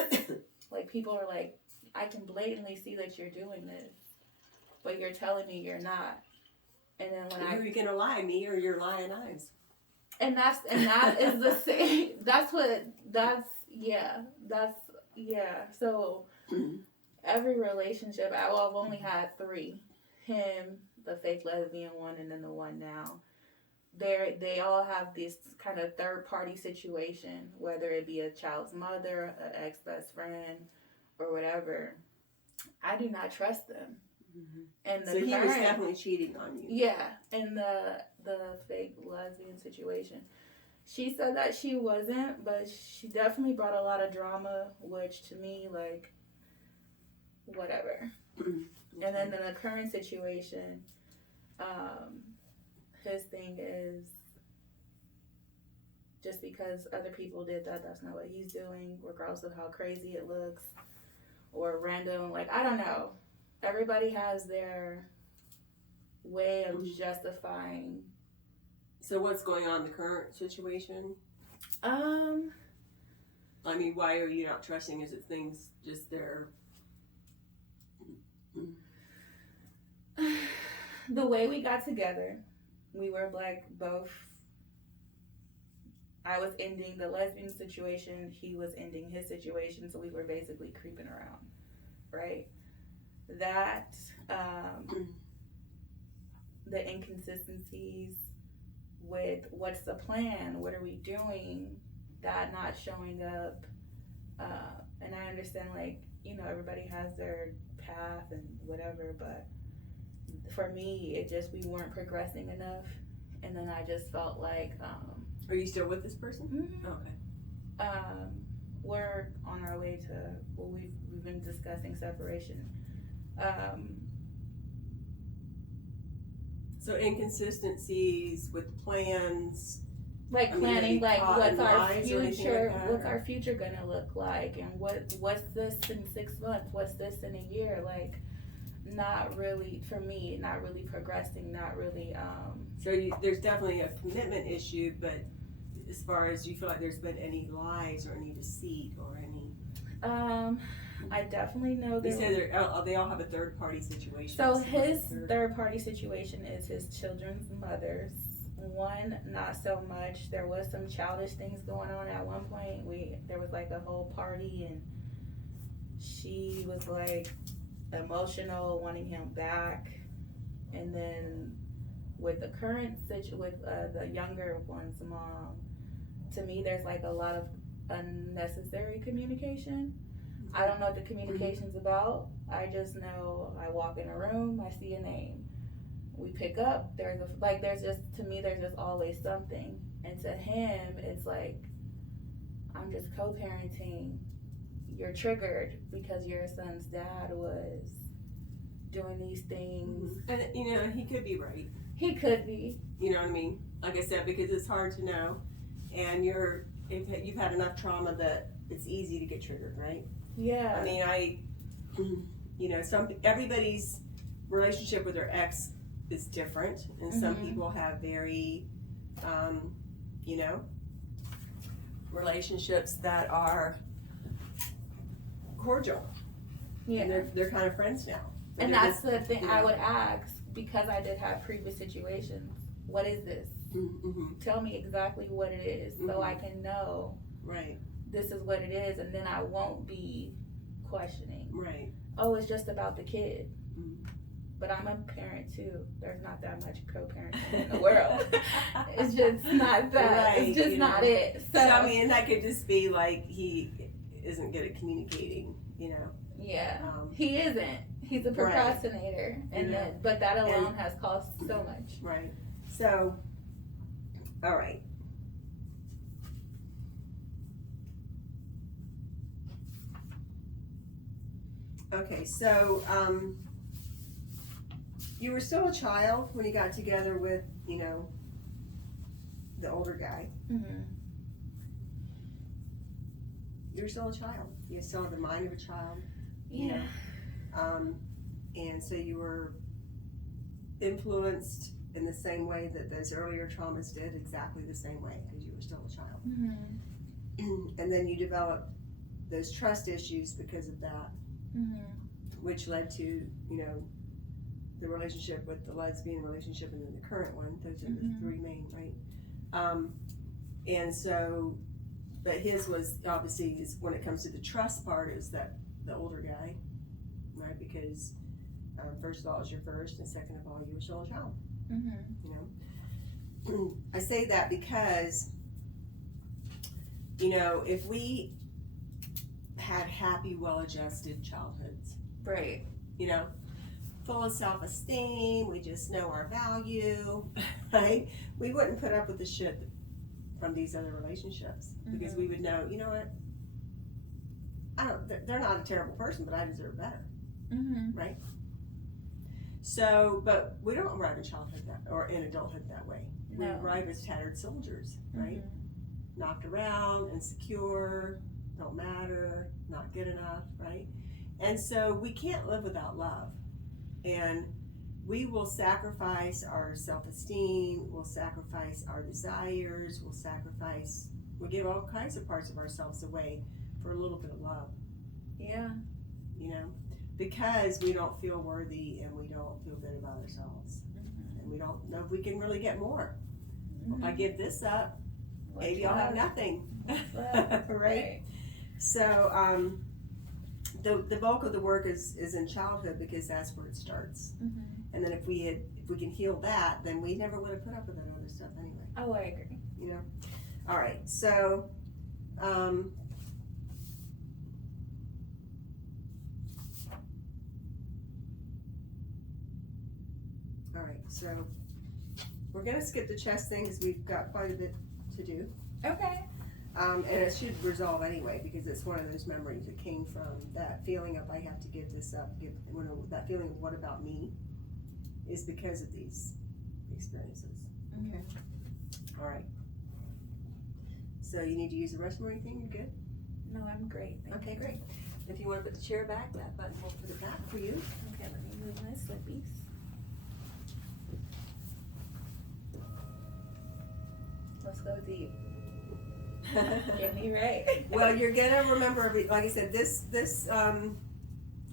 like people are like, I can blatantly see that you're doing this, but you're telling me you're not. And then when you're gonna lie to me or you're lying eyes. And that is the same. So every relationship, I've only had 3. Him, the fake lesbian one, and then the one now. They all have this kind of third party situation, whether it be a child's mother, an ex-best friend, or whatever. I do not trust them. Mm-hmm. And so he was definitely cheating on you. Yeah, and the fake lesbian situation. She said that she wasn't, but she definitely brought a lot of drama, which to me, like, whatever. Okay. And then in the current situation, his thing is just because other people did that, that's not what he's doing, regardless of how crazy it looks or random. Like, I don't know. Everybody has their way of justifying. So what's going on in the current situation? I mean, why are you not trusting? Is it things just there? The way we got together, we were like both. I was ending the lesbian situation. He was ending his situation. So we were basically creeping around, right? That, the inconsistencies with what's the plan, what are we doing, that not showing up, and I understand, like, everybody has their path and whatever, but for me, we weren't progressing enough, and then I just felt like, are you still with this person? Mm-hmm. Okay. We're on our way to, we've been discussing separation. So inconsistencies with plans, Like I mean, planning, have you like caught what's in our lies or anything future? like that, What's or- our future gonna look like? And what's this in 6 months? What's this in a year? Like, not really for me. Not really progressing. Not really. So there's definitely a commitment issue, but as far as you feel like there's been any lies or any deceit or any. I definitely know You there. say they all have a third party situation. So what's the his third party situation is his children's mothers. One, not so much. There was some childish things going on at one point. There was like a whole party and she was like emotional, wanting him back. And then with the current with the younger one's mom, to me there's like a lot of unnecessary communication. I don't know what the communication's about. I just know I walk in a room, I see a name. We pick up, there's just always something. And to him, it's like, I'm just co-parenting. You're triggered because your son's dad was doing these things. And he could be right. He could be. You know what I mean? Like I said, because it's hard to know, and if you've had enough trauma that it's easy to get triggered, right? Yeah. I mean, everybody's relationship with their ex is different, and some people have very, relationships that are cordial. Yeah. And they're kind of friends now. But And that's the thing yeah. I would ask, because I did have previous situations. What is this? Mm-hmm. Tell me exactly what it is, so I can know. Right. This is what it is, and then I won't be questioning. Right. Oh, it's just about the kid. Mm-hmm. But I'm a parent too. There's not that much co-parenting in the world. It's just not that. Right, It's just not it. So I mean, and that could just be like he isn't good at communicating, Yeah, he isn't. He's a procrastinator, and but that alone has caused so much. Right. So, all right. Okay, so you were still a child when you got together with, the older guy. Mm-hmm. You're still a child. You still have the mind of a child. Yeah. And so you were influenced in the same way that those earlier traumas did, exactly the same way, because you were still a child. Mm-hmm. And then you developed those trust issues because of that, which led to, the relationship with the lesbian relationship and then the current one. Those are the three main, right? And so, but his was obviously, when it comes to the trust part, is that the older guy, right? Because first of all, it was your first, and second of all, you were still a child. I say that because, if we had happy, well-adjusted childhoods, Right. Full of self-esteem, we just know our value, right? We wouldn't put up with the shit from these other relationships because we would know, you know what? They're not a terrible person, but I deserve better, right? So, but we don't arrive in childhood or in adulthood that way. We arrive as tattered soldiers, right? Knocked around, insecure, don't matter, not good enough, right? And so we can't live without love. And we will sacrifice our self-esteem, we'll sacrifice our desires, we'll give all kinds of parts of ourselves away for a little bit of love. Yeah. Because we don't feel worthy and we don't feel good about ourselves. And we don't know if we can really get more. Well, if I give this up, maybe I'll have nothing. Right? So, the bulk of the work is in childhood because that's where it starts. And then if we can heal that, then we never would have put up with that other stuff anyway. Oh, I agree. All right. So, so we're gonna skip the chest thing because we've got quite a bit to do. Okay. And it should resolve anyway because it's one of those memories that came from that feeling of I have to give this up. That feeling of what about me is because of these experiences. Okay. All right. So you need to use the restroom or anything? You're good? No, I'm great. Thank Okay, you. great. If you want to put the chair back, that button will put it back for you. Okay, let me move my slippies. Let's go deep. Get me right. Well, you're gonna remember, like I said, this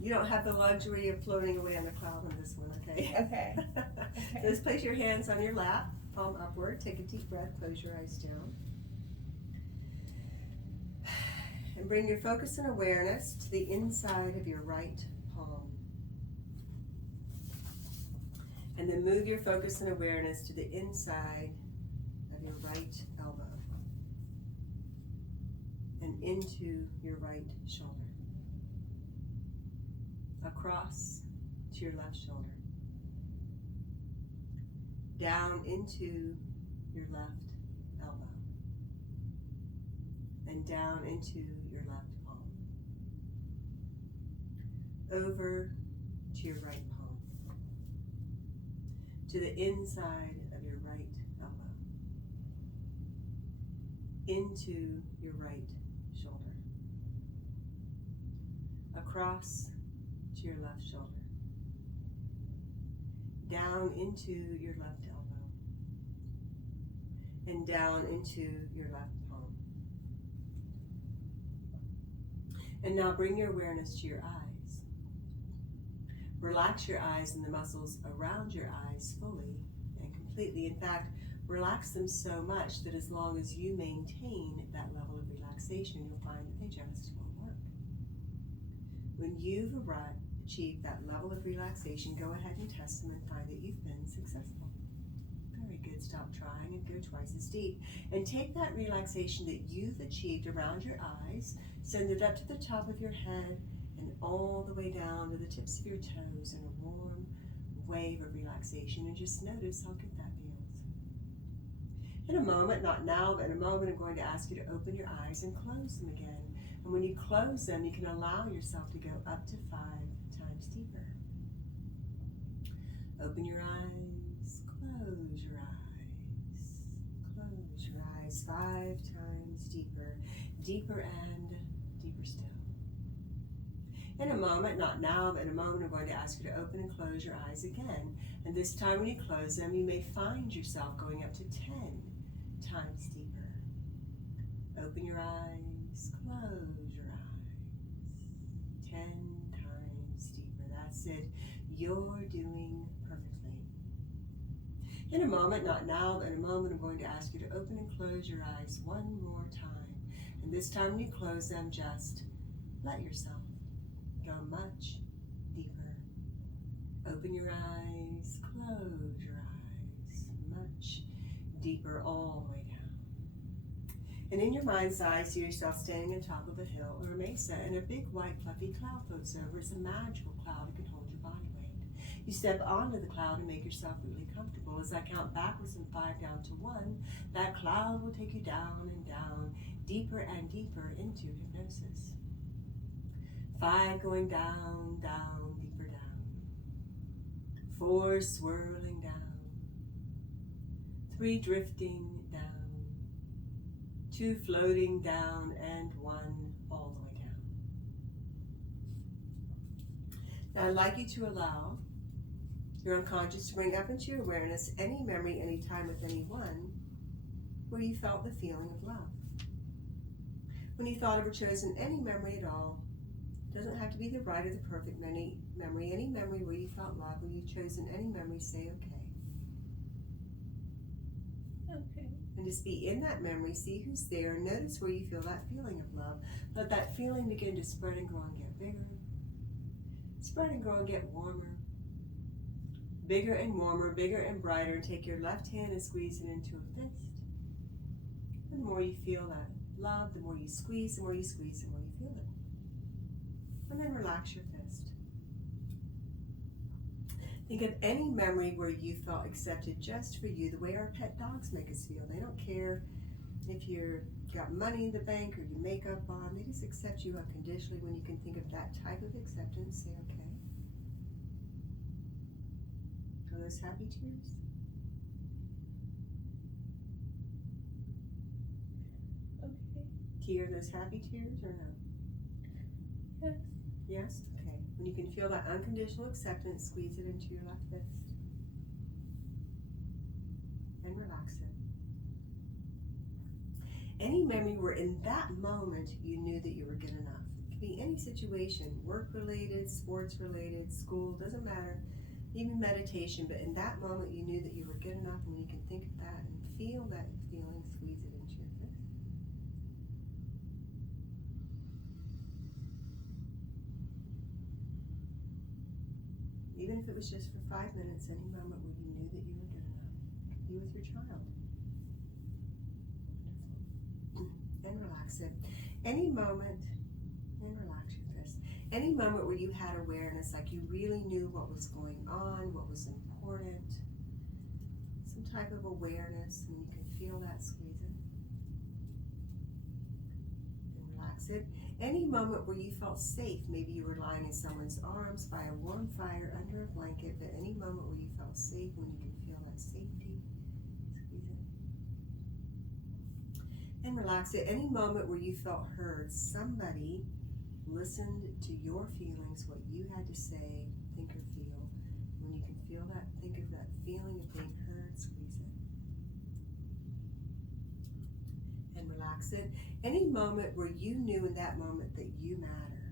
you don't have the luxury of floating away on the cloud on this one, okay? Okay. So just place your hands on your lap, palm upward, take a deep breath, close your eyes down. And bring your focus and awareness to the inside of your right palm. And then move your focus and awareness to the inside of your right elbow. And into your right shoulder. Across to your left shoulder. Down into your left elbow. And down into your left palm. Over to your right palm. To the inside of your right elbow. Into your right shoulder. Across to your left shoulder. Down into your left elbow. And down into your left palm. And now bring your awareness to your eyes. Relax your eyes and the muscles around your eyes fully and completely. In fact, relax them so much that as long as you maintain that level of relaxation, you'll find that they just won't work. When you've achieved that level of relaxation, go ahead and test them and find that you've been successful. Very good. Stop trying and go twice as deep. And take that relaxation that you've achieved around your eyes, send it up to the top of your head and all the way down to the tips of your toes in a warm wave of relaxation, and just notice how good that feels. In a moment, not now, but in a moment, I'm going to ask you to open your eyes and close them again. And when you close them, you can allow yourself to go up to 5 times deeper. Open your eyes, close your eyes, close your eyes 5 times deeper, deeper and deeper still. In a moment, not now, but in a moment, I'm going to ask you to open and close your eyes again. And this time when you close them, you may find yourself going up to 10 times deeper. Open your eyes, close your eyes. 10 times deeper. That's it. You're doing perfectly. In a moment, not now, but in a moment, I'm going to ask you to open and close your eyes one more time. And this time when you close them, just let yourself go much deeper. Open your eyes, close your eyes, much deeper all the way down. And in your mind's eye, see yourself standing on top of a hill or a mesa, and a big white fluffy cloud floats over. It's a magical cloud that can hold your body weight. You step onto the cloud and make yourself really comfortable. As I count backwards from 5 down to 1, that cloud will take you down and down, deeper and deeper into hypnosis. 5 going down, down, deeper down. 4 swirling down. 3 drifting down. 2 floating down, and 1 all the way down. Now I'd like you to allow your unconscious to bring up into your awareness any memory, any time with anyone where you felt the feeling of love. When you thought of or chosen any memory at all, doesn't have to be the right or the perfect memory. Any memory where you felt love, when you've chosen any memory, say okay. Okay. And just be in that memory, see who's there, notice where you feel that feeling of love. Let that feeling begin to spread and grow and get bigger. Spread and grow and get warmer. Bigger and warmer, bigger and brighter. And take your left hand and squeeze it into a fist. And the more you feel that love, the more you squeeze, the more you squeeze, the more you feel it. And then relax your fist. Think of any memory where you felt accepted just for you, the way our pet dogs make us feel. They don't care if you've got money in the bank or your makeup on. They just accept you unconditionally. When you can think of that type of acceptance, say okay. Are those happy tears? Key, are those happy tears or no? Yes. Yes? Okay. When you can feel that unconditional acceptance, squeeze it into your left fist. And relax it. Any memory where in that moment you knew that you were good enough. It could be any situation, work-related, sports-related, school, doesn't matter. Even meditation, but in that moment you knew that you were good enough, and when you can think of that and feel that feeling, squeeze it into your fist. Even if it was just for 5 minutes, any moment where you knew that you were good enough. Be with your child. Wonderful. And relax it. Any moment, and relax your fist. Any moment where you had awareness, like you really knew what was going on, what was important, some type of awareness, and you can feel that, squeeze it. And relax it. Any moment where you felt safe, maybe you were lying in someone's arms by a warm fire under a blanket, but any moment where you felt safe, when you can feel that safety, squeeze it. And relax it. Any moment where you felt heard, somebody listened to your feelings, what you had to say, think, or feel. When you can feel that, think of that feeling of being heard, squeeze it. And relax it. Any moment where you knew in that moment that you matter,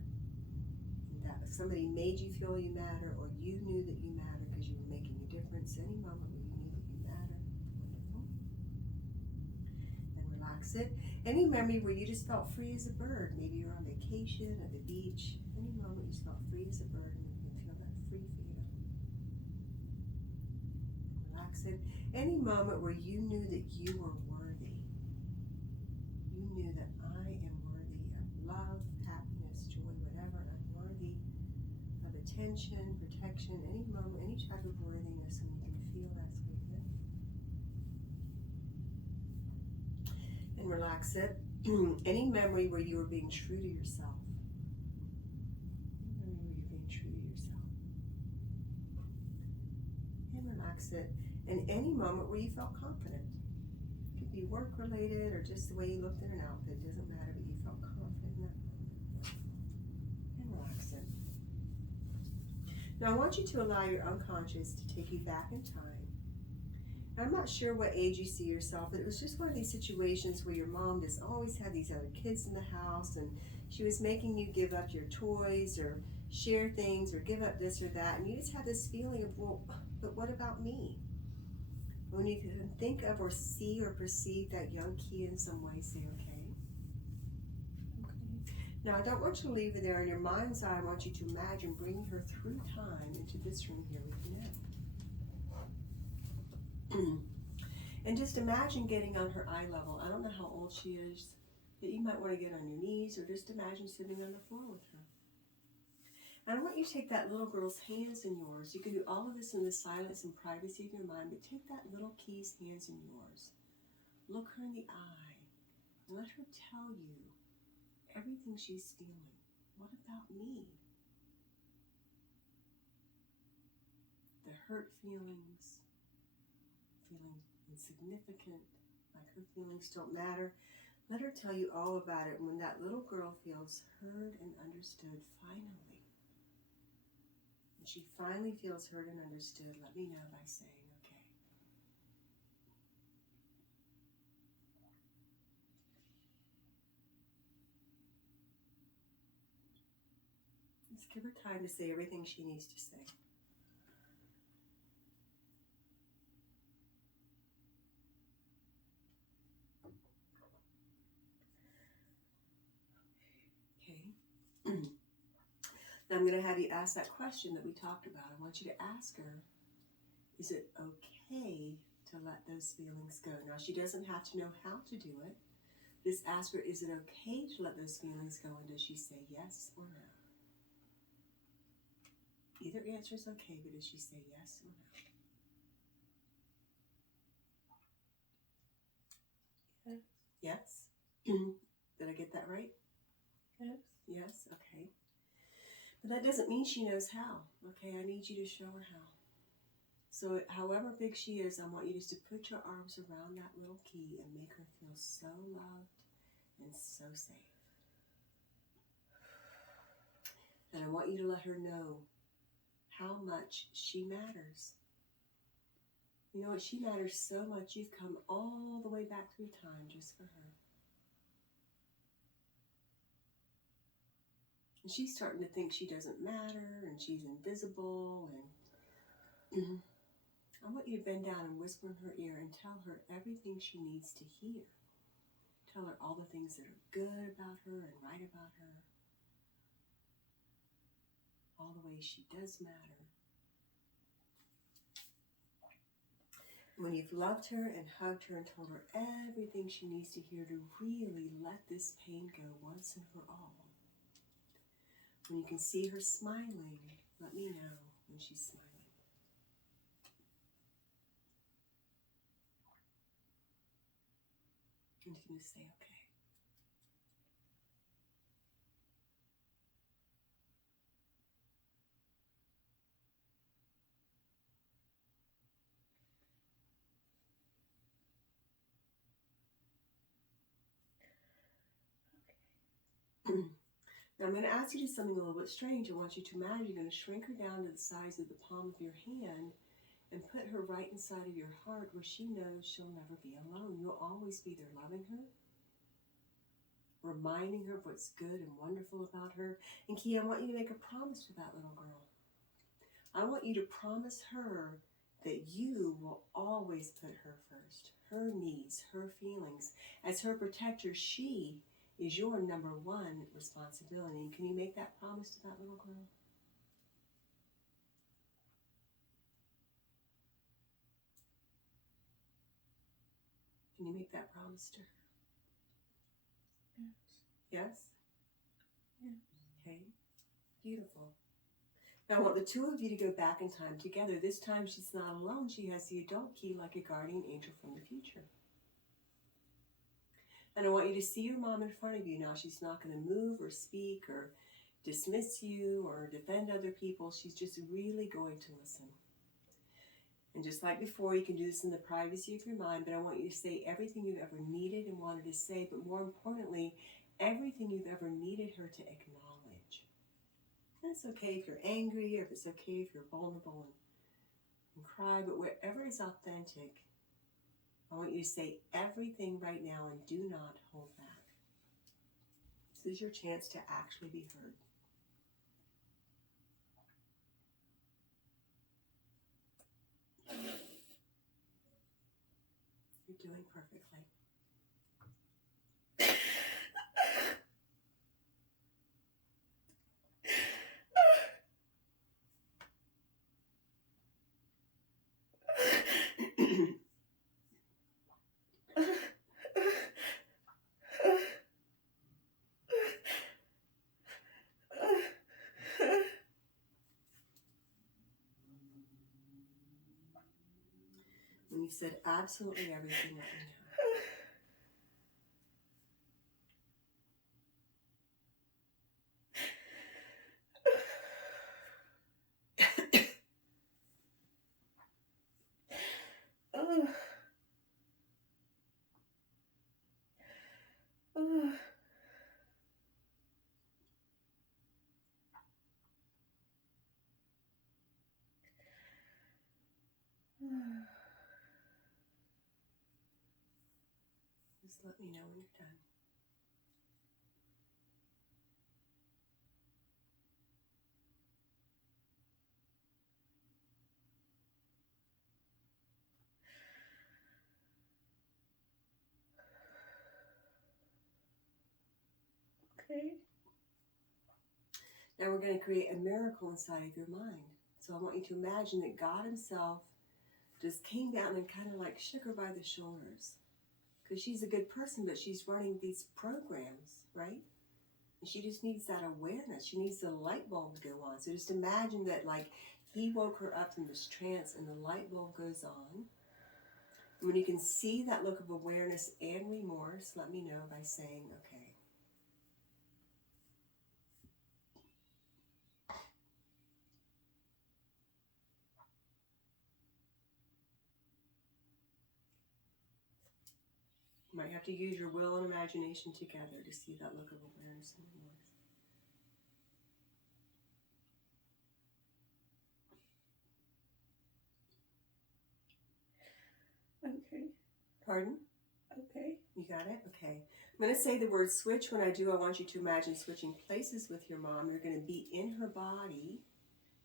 and that somebody made you feel you matter, or you knew that you matter because you were making a difference. Any moment where you knew that you matter. Wonderful. And relax it. Any memory where you just felt free as a bird. Maybe you're on vacation at the beach. Any moment you just felt free as a bird, and you can feel that free feeling. Relax it. Any moment where you knew that you were worthy. You knew that I am worthy of love, happiness, joy, whatever. I'm worthy of attention, protection, any moment, any type of worthiness, and you can feel that, squeeze it. And relax it. Any memory where you were being true to yourself. Any memory where you're being true to yourself. And relax it. And any moment where you felt confident. It could be work related or just the way you looked in an outfit. It doesn't matter, but you felt confident in that moment. And relax it. Now I want you to allow your unconscious to take you back in time. I'm not sure what age you see yourself, but it was just one of these situations where your mom just always had these other kids in the house, and she was making you give up your toys or share things or give up this or that, and you just had this feeling of, well, but what about me? When you can think of or see or perceive that young Key in some way, say, okay. Now, I don't want you to leave her there in your mind's eye. I want you to imagine bringing her through time into this room here with you now. And just imagine getting on her eye level. I don't know how old she is, but you might want to get on your knees or just imagine sitting on the floor with her. And I want you to take that little girl's hands in yours. You can do all of this in the silence and privacy of your mind, but take that little Key's hands in yours. Look her in the eye and let her tell you everything she's feeling. What about me? The hurt feelings, feeling insignificant, like her feelings don't matter. Let her tell you all about it. When that little girl feels heard and understood, finally, when she finally feels heard and understood, let me know by saying, okay. Just give her time to say everything she needs to say. Now I'm going to have you ask that question that we talked about. I want you to ask her, is it okay to let those feelings go? Now, she doesn't have to know how to do it. Just ask her, is it okay to let those feelings go? And does she say yes or no? Either answer is okay, but does she say yes or no? Yes. Yes? Did I get that right? Yes. Yes? Okay. But that doesn't mean she knows how. Okay, I need you to show her how. So however big she is, I want you just to put your arms around that little Key and make her feel so loved and so safe. And I want you to let her know how much she matters. You know what? She matters so much. You've come all the way back through time just for her. And she's starting to think she doesn't matter and she's invisible. And I want you to bend down and whisper in her ear and tell her everything she needs to hear. Tell her all the things that are good about her and right about her. All the ways she does matter. When you've loved her and hugged her and told her everything she needs to hear to really let this pain go once and for all. When you can see her smiling, let me know when she's smiling. And she's going to say, okay. Now I'm going to ask you to do something a little bit strange. I want you to imagine you're going to shrink her down to the size of the palm of your hand and put her right inside of your heart where she knows she'll never be alone. You'll always be there loving her, reminding her of what's good and wonderful about her. And Key, I want you to make a promise to that little girl. I want you to promise her that you will always put her first, her needs, her feelings. As her protector, she is your number one responsibility. Can you make that promise to that little girl? Can you make that promise to her? Yes? Yes? Okay. Beautiful. Now I want the two of you to go back in time together. This time she's not alone. She has the adult Key like a guardian angel from the future. And I want you to see your mom in front of you. Now she's not going to move or speak or dismiss you or defend other people. She's just really going to listen. And just like before, you can do this in the privacy of your mind, but I want you to say everything you've ever needed and wanted to say, but more importantly, everything you've ever needed her to acknowledge. And it's okay if you're angry, or if it's okay if you're vulnerable and cry, but wherever it's authentic, I want you to say everything right now and do not hold back. This is your chance to actually be heard. You're doing perfectly. When you've said absolutely everything, let me know. Just let me know when you're done. Okay. Now we're going to create a miracle inside of your mind. So I want you to imagine that God himself just came down and kind of like shook her by the shoulders. Because she's a good person, but she's running these programs, right? And she just needs that awareness. She needs the light bulb to go on. So just imagine that like he woke her up from this trance and the light bulb goes on. And when you can see that look of awareness and remorse, let me know by saying, okay. You might have to use your will and imagination together to see that look of awareness and remorse. Okay. Pardon? Okay. You got it? Okay. I'm going to say the word switch. When I do, I want you to imagine switching places with your mom. You're going to be in her body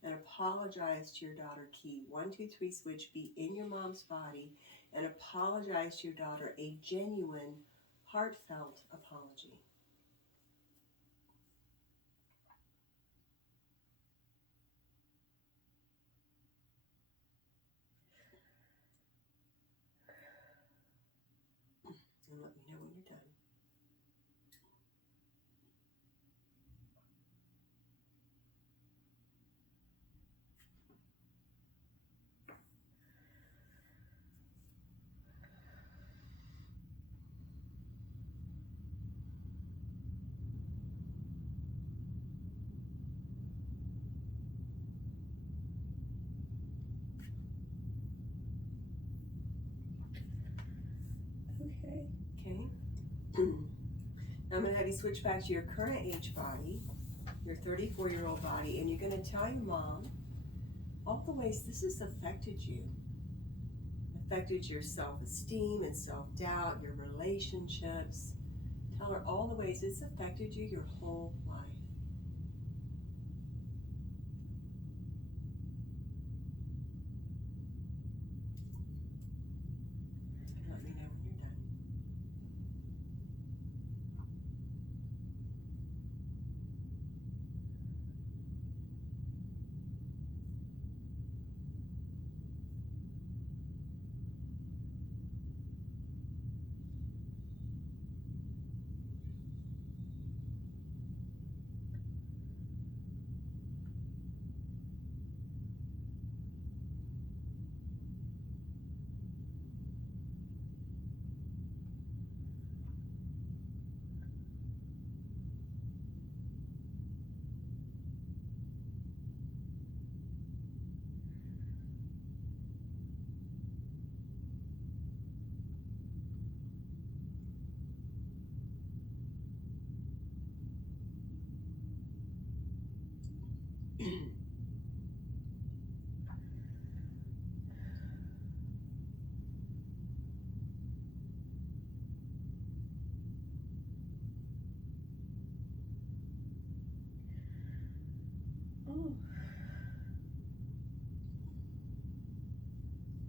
and apologize to your daughter, Key. 1, 2, 3, switch. Be in your mom's body and apologize to your daughter. A genuine, heartfelt apology. And let me know when you're done. Okay. Okay. Now I'm going to have you switch back to your current age body, your 34-year-old body, and you're going to tell your mom all the ways this has affected you. Affected your self-esteem and self-doubt, your relationships. Tell her all the ways it's affected you your whole life. And let me know when you're done. Oh.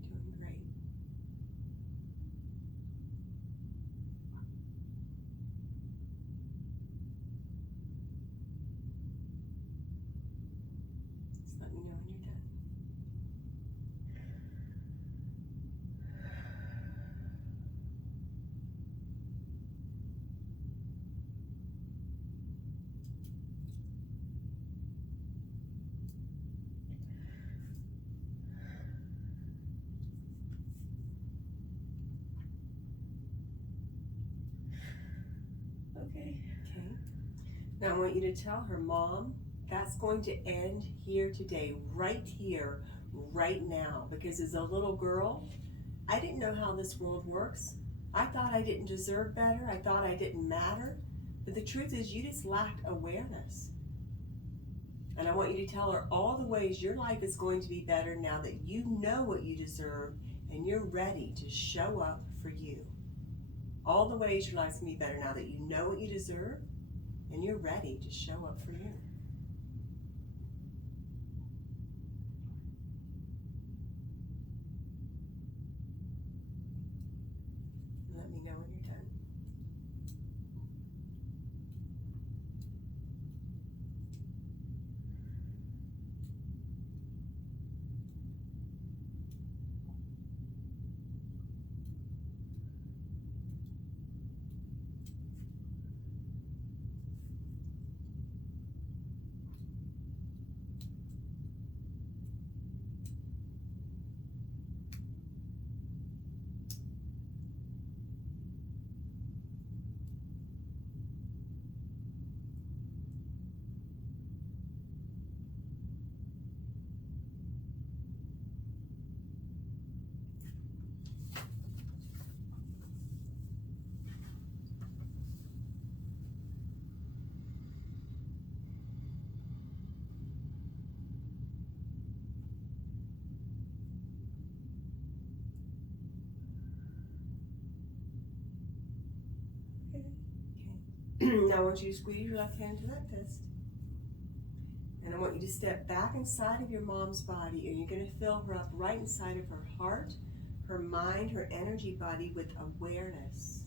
Doing great. Just let me know when you're done. Okay. Okay. Now I want you to tell her, Mom, that's going to end here today, right here, right now. Because as a little girl, I didn't know how this world works. I thought I didn't deserve better. I thought I didn't matter. But the truth is, you just lacked awareness. And I want you to tell her all the ways your life is going to be better now that you know what you deserve and you're ready to show up for you. All the ways your life's going to be better now that you know what you deserve and you're ready to show up for you. Let me know when you're done. Now I want you to squeeze your left hand to that fist. And I want you to step back inside of your mom's body, and you're going to fill her up right inside of her heart, her mind, her energy body with awareness.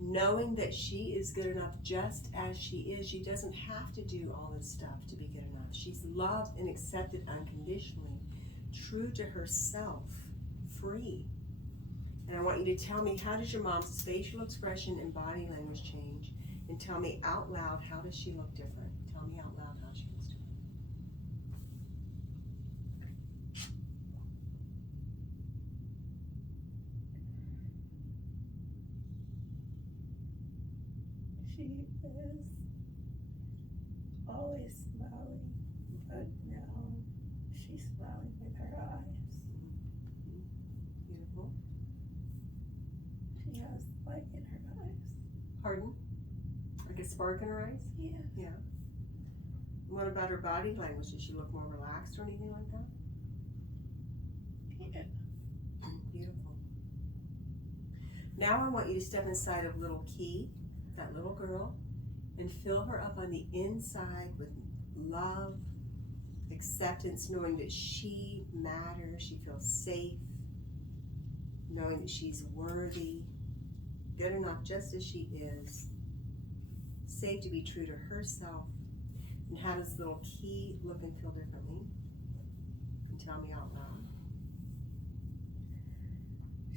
Knowing that she is good enough just as she is. She doesn't have to do all this stuff to be good enough. She's loved and accepted unconditionally, true to herself, free. And I want you to tell me, how does your mom's facial expression and body language change? And tell me out loud, how does she look different? Tell me out loud how she looks different. She is always smiling, but now she's smiling with her eyes. Beautiful. She has light in her eyes. Pardon? Like a spark in her eyes? Yeah. Yeah. What about her body language? Does she look more relaxed or anything like that? Yeah. Beautiful. Now I want you to step inside of little Key, that little girl, and fill her up on the inside with love, acceptance, knowing that she matters, she feels safe, knowing that she's worthy, good enough just as she is, safe to be true to herself. And how does little Key look and feel differently? And tell me out loud.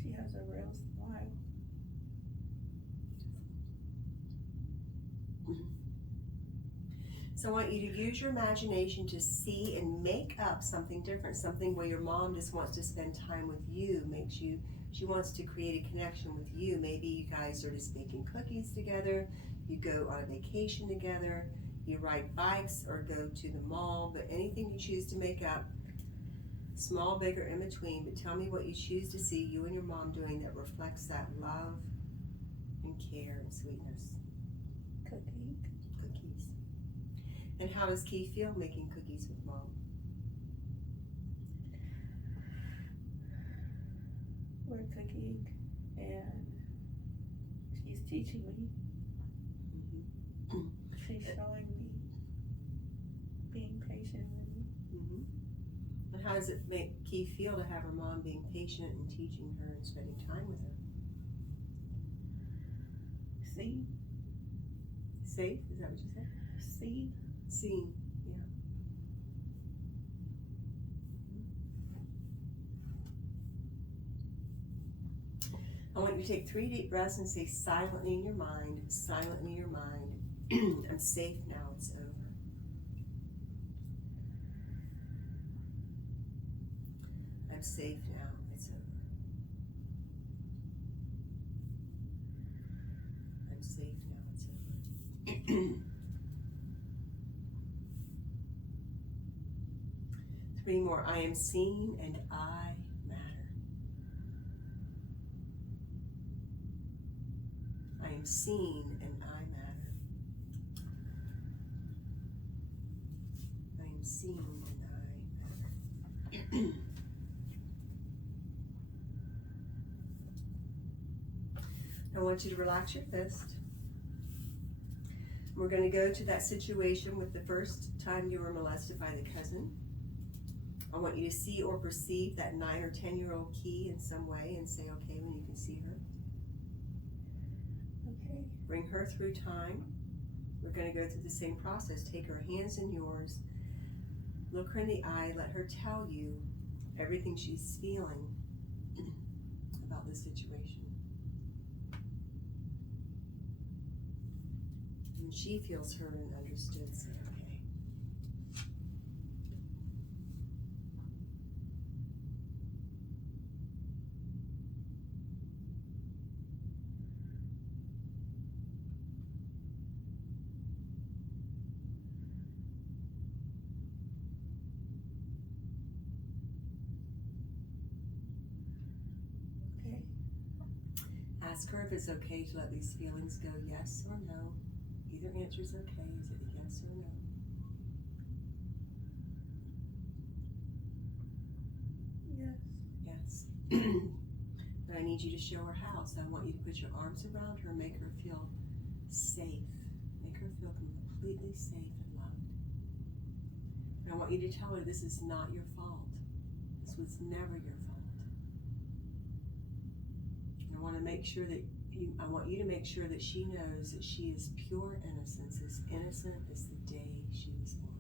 She has a real smile. So I want you to use your imagination to see and make up something different, something where your mom just wants to spend time with you, she wants to create a connection with you. Maybe you guys are just baking cookies together, you go on a vacation together, you ride bikes or go to the mall, but anything you choose to make up, small, big, or in between, but tell me what you choose to see you and your mom doing that reflects that love and care and sweetness. Cooking. Cookies. And how does Key feel making cookies with mom? We're cooking and she's teaching me. Mm-hmm. She's showing me, being patient with me. Mm-hmm. And how does it make Key feel to have her mom being patient and teaching her and spending time with her? See? Safe? Is that what you said? See? Seen, yeah. I want you to take 3 deep breaths and say silently in your mind, I'm safe now, it's over. I'm safe now, it's over. I'm safe now, it's over. 3 more. I am seen and I matter. I am seen and I matter. I am seen and I matter. I want you to relax your fist. We're going to go to that situation with the first time you were molested by the cousin. I want you to see or perceive that 9 or 10-year-old Key in some way and say okay when you can see her. Okay. Bring her through time. We're going to go through the same process. Take her hands in yours. Look her in the eye. Let her tell you everything she's feeling about the situation. When she feels heard and understood, say okay. Okay. Ask her if it's okay to let these feelings go, yes or no. Either answer is okay. Is it a yes or a no? Yes. Yes. But I need you to show her how. So I want you to put your arms around her, make her feel safe her feel completely safe and loved. And I want you to tell her this is not your fault. This was never your fault. And I want to make sure that I want you to make sure that she knows that she is pure innocence, as innocent as the day she was born.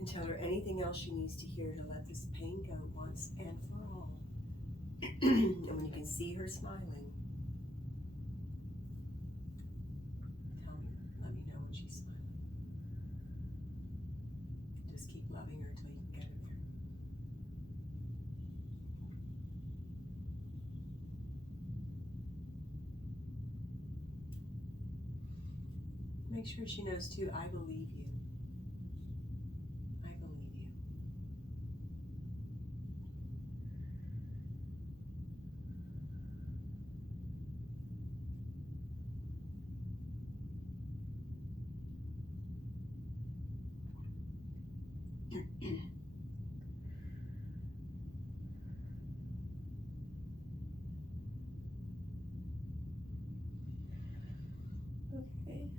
And tell her anything else she needs to hear to let this pain go once and for all. And when you can see her smiling, let me know when she's smiling. Just keep loving her until you can get her there. Make sure she knows too, I believe you. I believe you.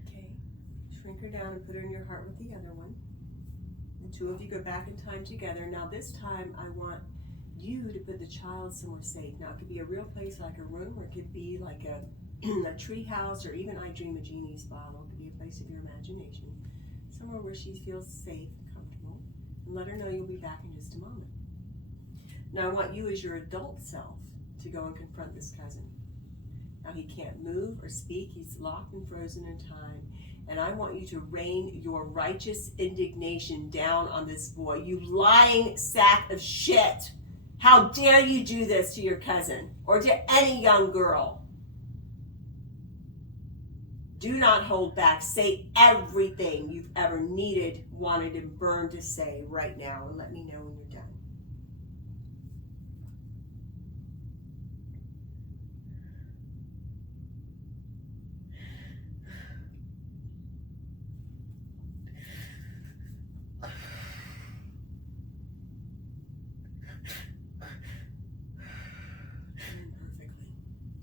Okay. Shrink her down and put her in your heart with the other one. The two of you go back in time together. Now this time I want you to put the child somewhere safe. Now it could be a real place like a room, or it could be like a tree house, or even I Dream a Genie's bottle. It could be a place of your imagination. Somewhere where she feels safe and comfortable. And let her know you'll be back in just a moment. Now I want you as your adult self to go and confront this cousin. Now he can't move or speak. He's locked and frozen in time. And I want you to rain your righteous indignation down on this boy. You lying sack of shit. How dare you do this to your cousin or to any young girl? Do not hold back. Say everything you've ever needed, wanted, and burned to say right now, and let me know when you're done.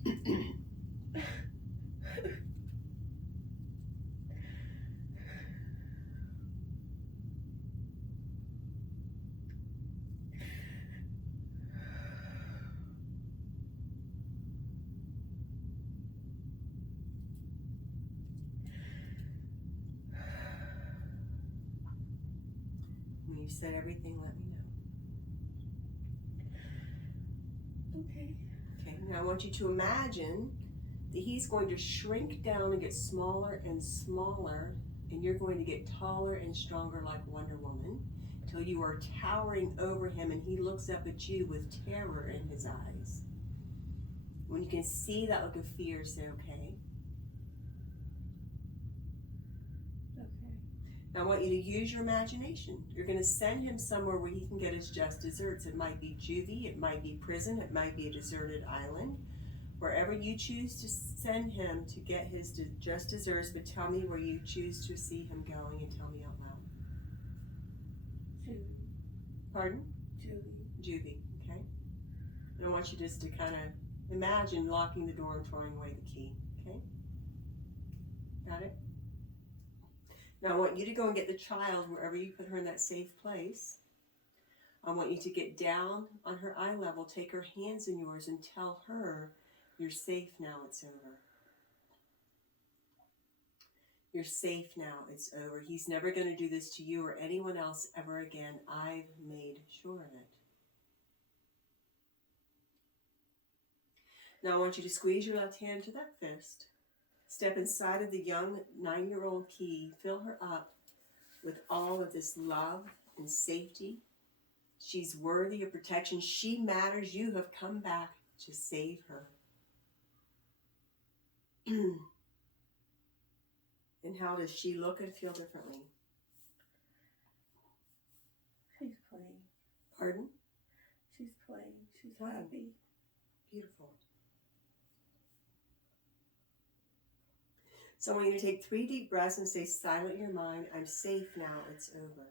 Perfectly. When you've said everything, let me know. Okay. Okay, now I want you to imagine that he's going to shrink down and get smaller and smaller, and you're going to get taller and stronger like Wonder Woman until you are towering over him and he looks up at you with terror in his eyes. When you can see that look of fear, say, okay. Now I want you to use your imagination. You're going to send him somewhere where he can get his just desserts. It might be juvie, it might be prison, it might be a deserted island. Wherever you choose to send him to get his just desserts, but tell me where you choose to see him going and tell me out loud. Juvie. Pardon? Juvie. Juvie, okay? And I want you just to kind of imagine locking the door and throwing away the key, okay? Got it? Now I want you to go and get the child wherever you put her in that safe place. I want you to get down on her eye level, take her hands in yours and tell her, you're safe now, it's over. You're safe now, it's over. He's never going to do this to you or anyone else ever again. I've made sure of it. Now I want you to squeeze your left hand to that fist. Step inside of the young 9-year-old Key. Fill her up with all of this love and safety. She's worthy of protection. She matters. You have come back to save her. And how does she look and feel differently? She's playing. Pardon? She's playing. She's Wow. happy. Beautiful. So I want you to take 3 deep breaths and say, silent your mind. I'm safe now. It's over.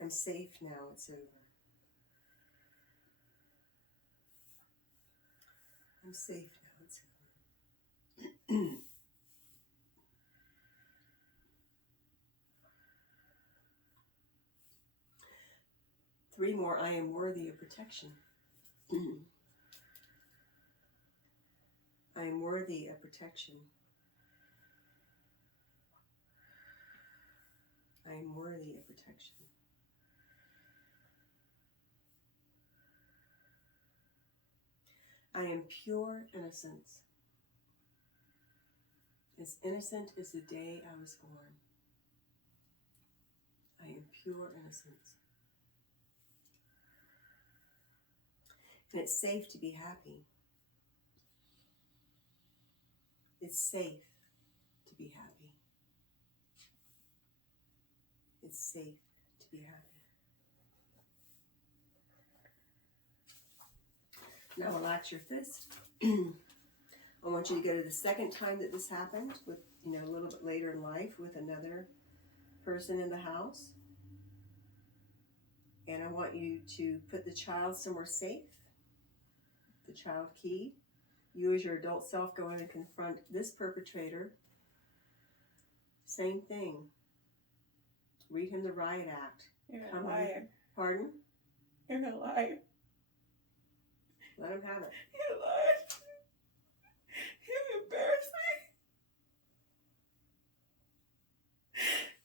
I'm safe now. It's over. I'm safe now. It's over. 3 more. I am worthy of protection. I am worthy of protection. I am worthy of protection. I am pure innocence. As innocent as the day I was born. I am pure innocence. And it's safe to be happy. It's safe to be happy. It's safe to be happy. Now relax your fist. I want you to go to the second time that this happened, with a little bit later in life, with another person in the house. And I want you to put the child somewhere safe. The child key. You as your adult self go in and confront this perpetrator. Same thing. Read him the riot act. You're a liar. Pardon? You're a liar. Let him have it. You're a liar. You embarrass me.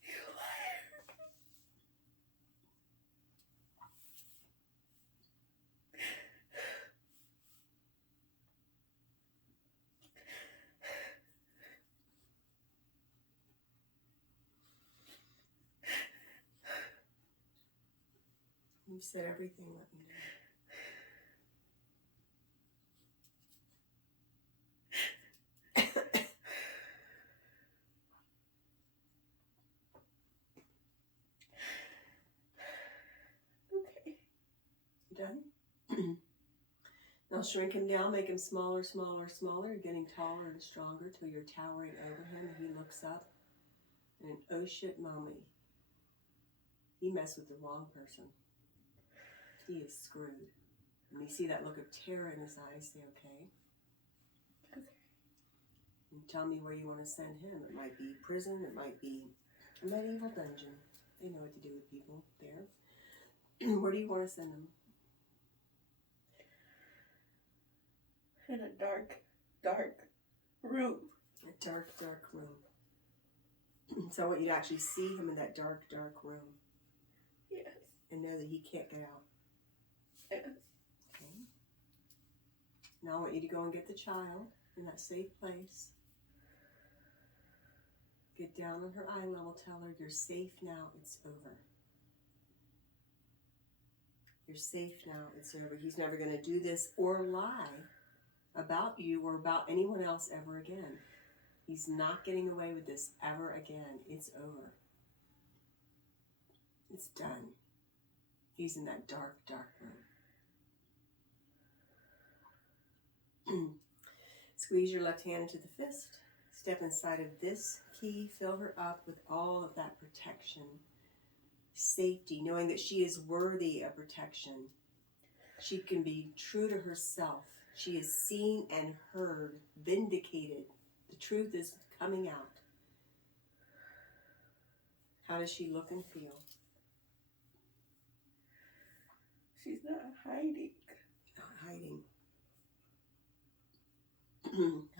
You liar. You said everything, let me know. Okay. You done? Now shrink him down, make him smaller, smaller, smaller. You're getting taller and stronger till you're towering over him and he looks up. In an oh shit moment, he messed with the wrong person. He is screwed. When you see that look of terror in his eyes, say, okay. Okay. And tell me where you want to send him. It might be prison, it might be a medieval dungeon. They know what to do with people there. Where do you want to send him? In a dark, dark room. A dark, dark room. So I want you to actually see him in that dark, dark room. Yes. And know that he can't get out. Yes. Okay. Now I want you to go and get the child in that safe place. Get down on her eye level. Tell her you're safe now. It's over. You're safe now. It's over. He's never going to do this or lie about you or about anyone else ever again. He's not getting away with this ever again. It's over. It's done. He's in that dark, dark room. Squeeze your left hand into the fist. Step inside of this key. Fill her up with all of that protection, safety, knowing that she is worthy of protection. She can be true to herself. She is seen and heard, vindicated. The truth is coming out. How does she look and feel? She's not hiding. Not hiding.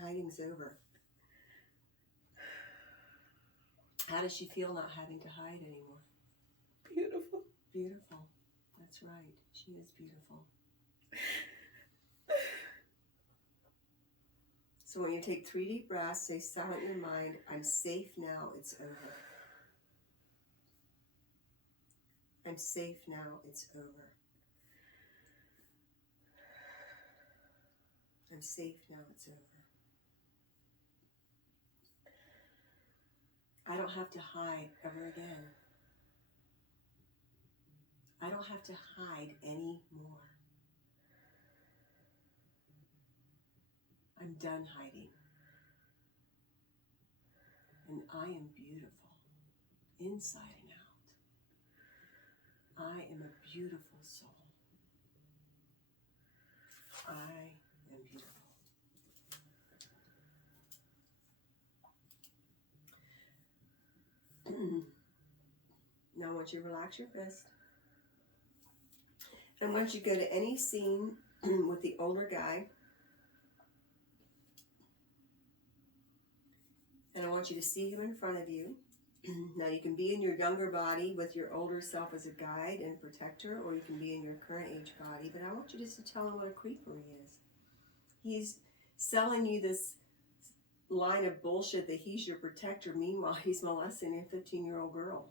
Hiding's over. How does she feel not having to hide anymore? Beautiful. Beautiful. That's right. She is beautiful. So when you take 3 deep breaths, say silent in your mind, I'm safe now, it's over. I'm safe now, it's over. I'm safe now, it's over. I don't have to hide ever again. I don't have to hide anymore. I'm done hiding. And I am beautiful, inside and out. I am a beautiful soul. I am beautiful. want you to relax your fist. And I want you to go to any scene with the older guy. And I want you to see him in front of you. Now you can be in your younger body with your older self as a guide and protector, or you can be in your current age body. But I want you just to tell him what a creeper he is. He's selling you this line of bullshit that he's your protector. Meanwhile, he's molesting a 15-year-old girl.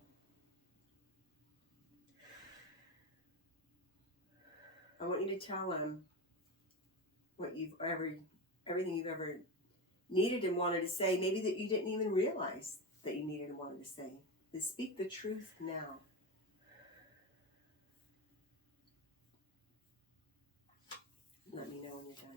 I want you to tell him what everything you've ever needed and wanted to say, maybe that you didn't even realize that you needed and wanted to say. But speak the truth now. Let me know when you're done.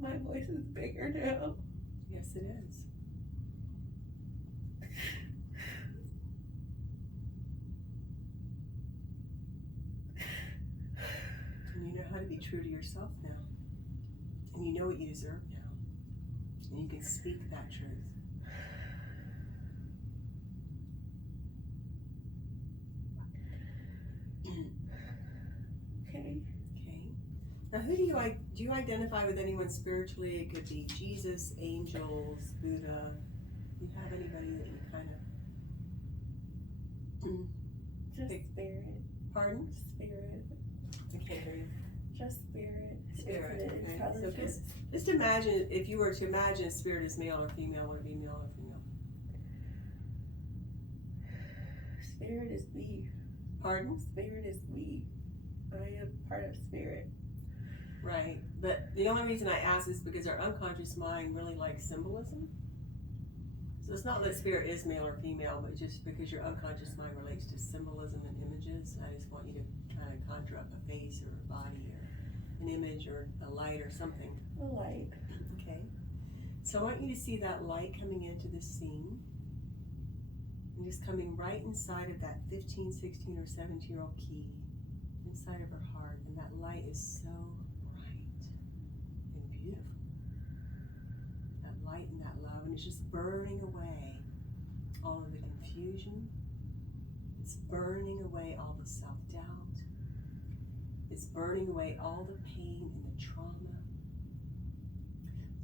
My voice is bigger now. Yes, it is. And you know how to be true to yourself now. And you know what you deserve now. And you can speak that truth. Okay. Now, who do you identify with anyone spiritually? It could be Jesus, angels, Buddha. Do you have anybody that you kind of... Just spirit. Pardon? Spirit. I can't hear you. Just spirit. Spirit. Okay. So Intelligence. just imagine, if you were to imagine spirit is male or female, would it be male or female? Spirit is me. Pardon? Spirit is me. I am part of spirit. Right. But the only reason I ask is because our unconscious mind really likes symbolism. So it's not that spirit is male or female, but just because your unconscious mind relates to symbolism and images, I just want you to kind of conjure up a face or a body or an image or a light or something. A light. Okay. So I want you to see that light coming into this scene and just coming right inside of that 15, 16, or 17-year-old key, inside of her heart. And that light is so bright and beautiful. That light and that love, and it's just burning away all of the confusion. It's burning away all the self-doubt. It's burning away all the pain and the trauma.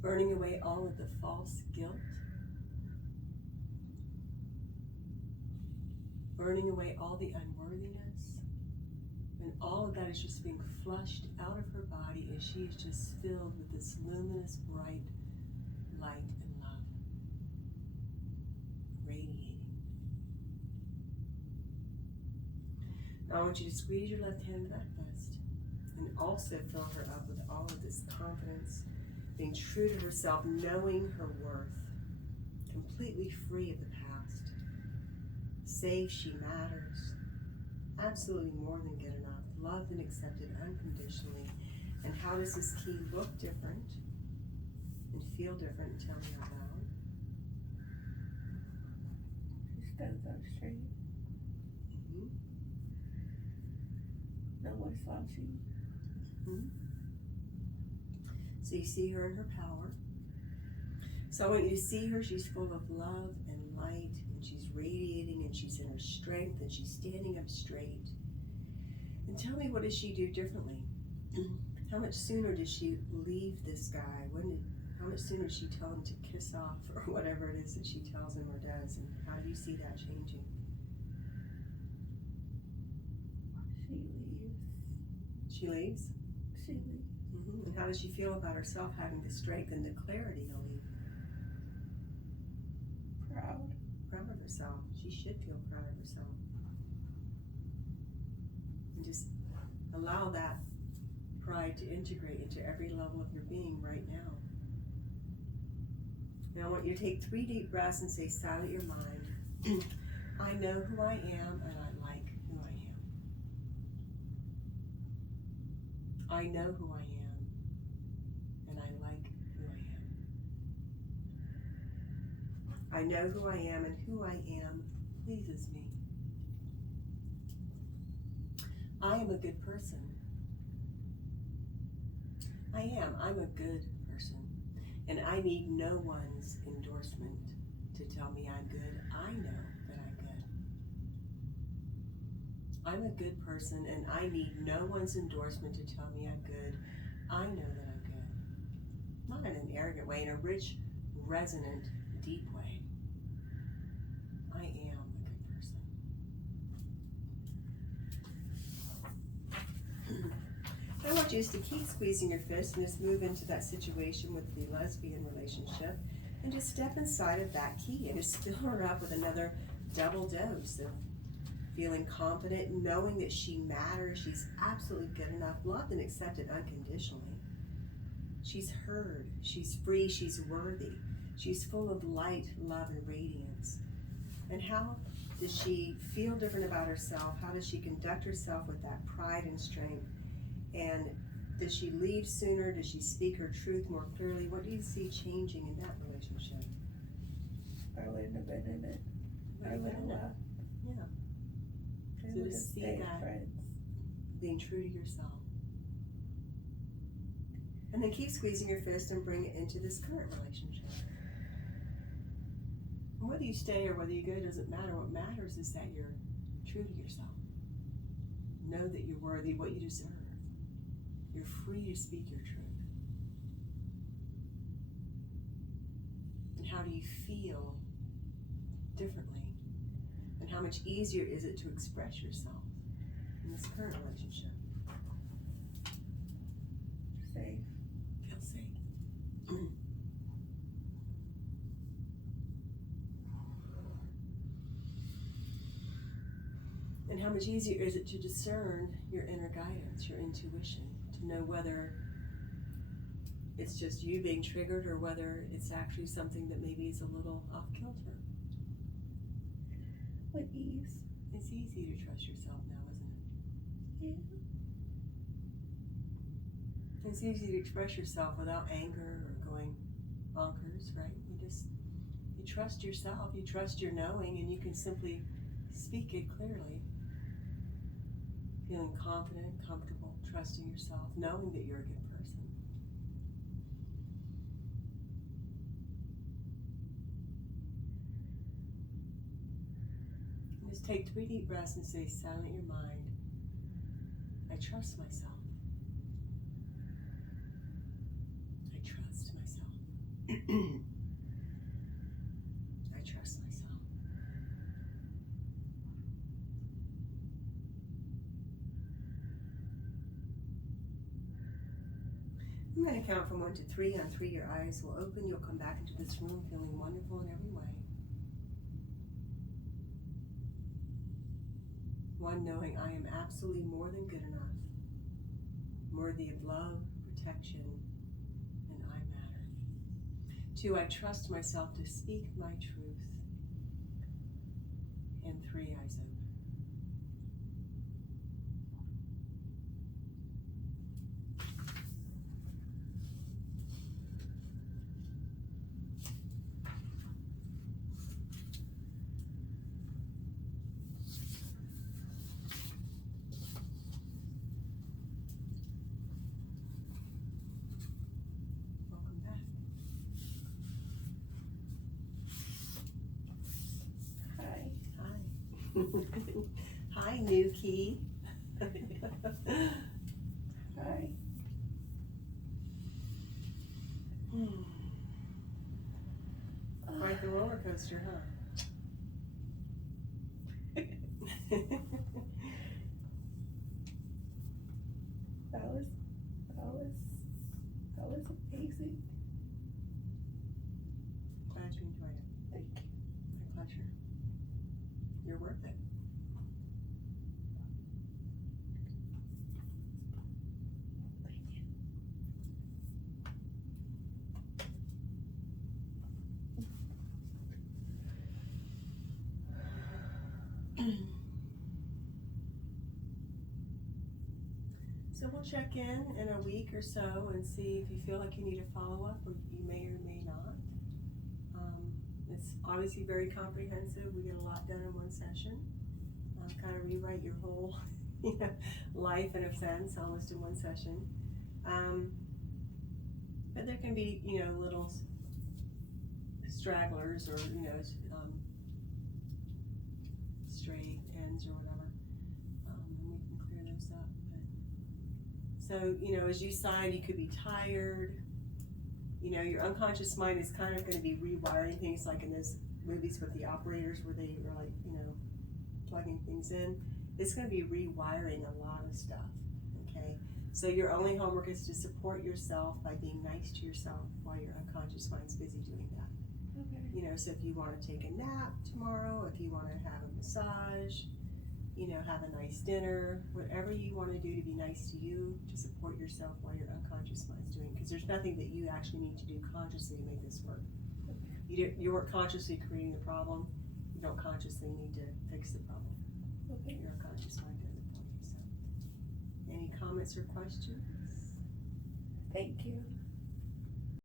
Burning away all of the false guilt. Burning away all the unworthiness. And all of that is just being flushed out of her body as she is just filled with this luminous, bright light and love. Radiating. Now I want you to squeeze your left hand to that fist and also fill her up with all of this confidence, being true to herself, knowing her worth, completely free of the past, safe, she matters, absolutely more than good enough, loved and accepted unconditionally. And how does this key look different and feel different? Tell me out loud. She stands up straight. Mm-hmm. No more slouching. Mm-hmm. So you see her in her power. So I want you to see her. She's full of love and light, and she's radiating, and she's in her strength, and she's standing up straight. And tell me, what does she do differently? How much sooner does she leave this guy? How much sooner does she tell him to kiss off, or whatever it is that she tells him or does? And how do you see that changing? She leaves? She leaves. And how does she feel about herself having the strength and the clarity to leave? Proud. Proud of herself. She should feel proud of herself. And just allow that pride to integrate into every level of your being right now. Now I want you to take 3 deep breaths and say, silent your mind. I know who I am and I like who I am. I know who I am and I like who I am. I know who I am and who I am pleases me. I am a good person. I am. I'm a good person. And I need no one's endorsement to tell me I'm good. I know that I'm good. I'm a good person and I need no one's endorsement to tell me I'm good. I know that I'm good. Not in an arrogant way, in a rich, resonant, deep way. I am a good person. I want you just to keep squeezing your fist and just move into that situation with the lesbian relationship and just step inside of that key and just fill her up with another double dose of feeling confident, knowing that she matters, she's absolutely good enough, loved and accepted unconditionally. She's heard, she's free, she's worthy, she's full of light, love, and radiance. And how does she feel different about herself? How does she conduct herself with that pride and strength? And does she leave sooner? Does she speak her truth more clearly? What do you see changing in that relationship? I wouldn't have been in it. I would have left. Yeah. They So would to have see stayed that, friends. being true to yourself. And then keep squeezing your fist and bring it into this current relationship. And whether you stay or whether you go doesn't matter. What matters is that you're true to yourself. Know that you're worthy what you deserve. You're free to speak your truth. And how do you feel differently? And how much easier is it to express yourself in this current relationship? Safe. Feel safe. And how much easier is it to discern your inner guidance, your intuition, to know whether it's just you being triggered or whether it's actually something that maybe is a little off kilter. With ease. It's easy to trust yourself now, isn't it? Yeah. It's easy to express yourself without anger or going bonkers, right? You trust yourself, you trust your knowing, and you can simply speak it clearly. Feeling confident, comfortable, trusting yourself, knowing that you're a good person. And just take 3 deep breaths and say, silent your mind. I trust myself. I trust myself. I trust myself. I'm going to count from 1 to 3. On 3, your eyes will open. You'll come back into this room feeling wonderful in every way. 1, knowing I am absolutely more than good enough, worthy of love, protection, and I matter. 2, I trust myself to speak my truth. And 3, eyes open. Hi, new key. Hi. Quite the roller coaster, huh? So we'll check in a week or so and see if you feel like you need a follow-up, or you may or may not. It's obviously very comprehensive. We get a lot done in one session. Kind of rewrite your whole life in a sense, almost in one session. But there can be, little stragglers or, stray ends or whatever. And we can clear those up. So, as you sign, you could be tired. Your unconscious mind is kind of going to be rewiring things, like in those movies with the operators where they are like, plugging things in. It's going to be rewiring a lot of stuff, okay? So your only homework is to support yourself by being nice to yourself while your unconscious mind's busy doing that. Okay. So if you want to take a nap tomorrow, if you want to have a massage, have a nice dinner, whatever you want to do to be nice to you, to support yourself while your unconscious mind's doing, because there's nothing that you actually need to do consciously to make this work. You weren't consciously creating the problem. You don't consciously need to fix the problem. Okay. Your unconscious mind does it for you. So, any comments or questions? Thank you.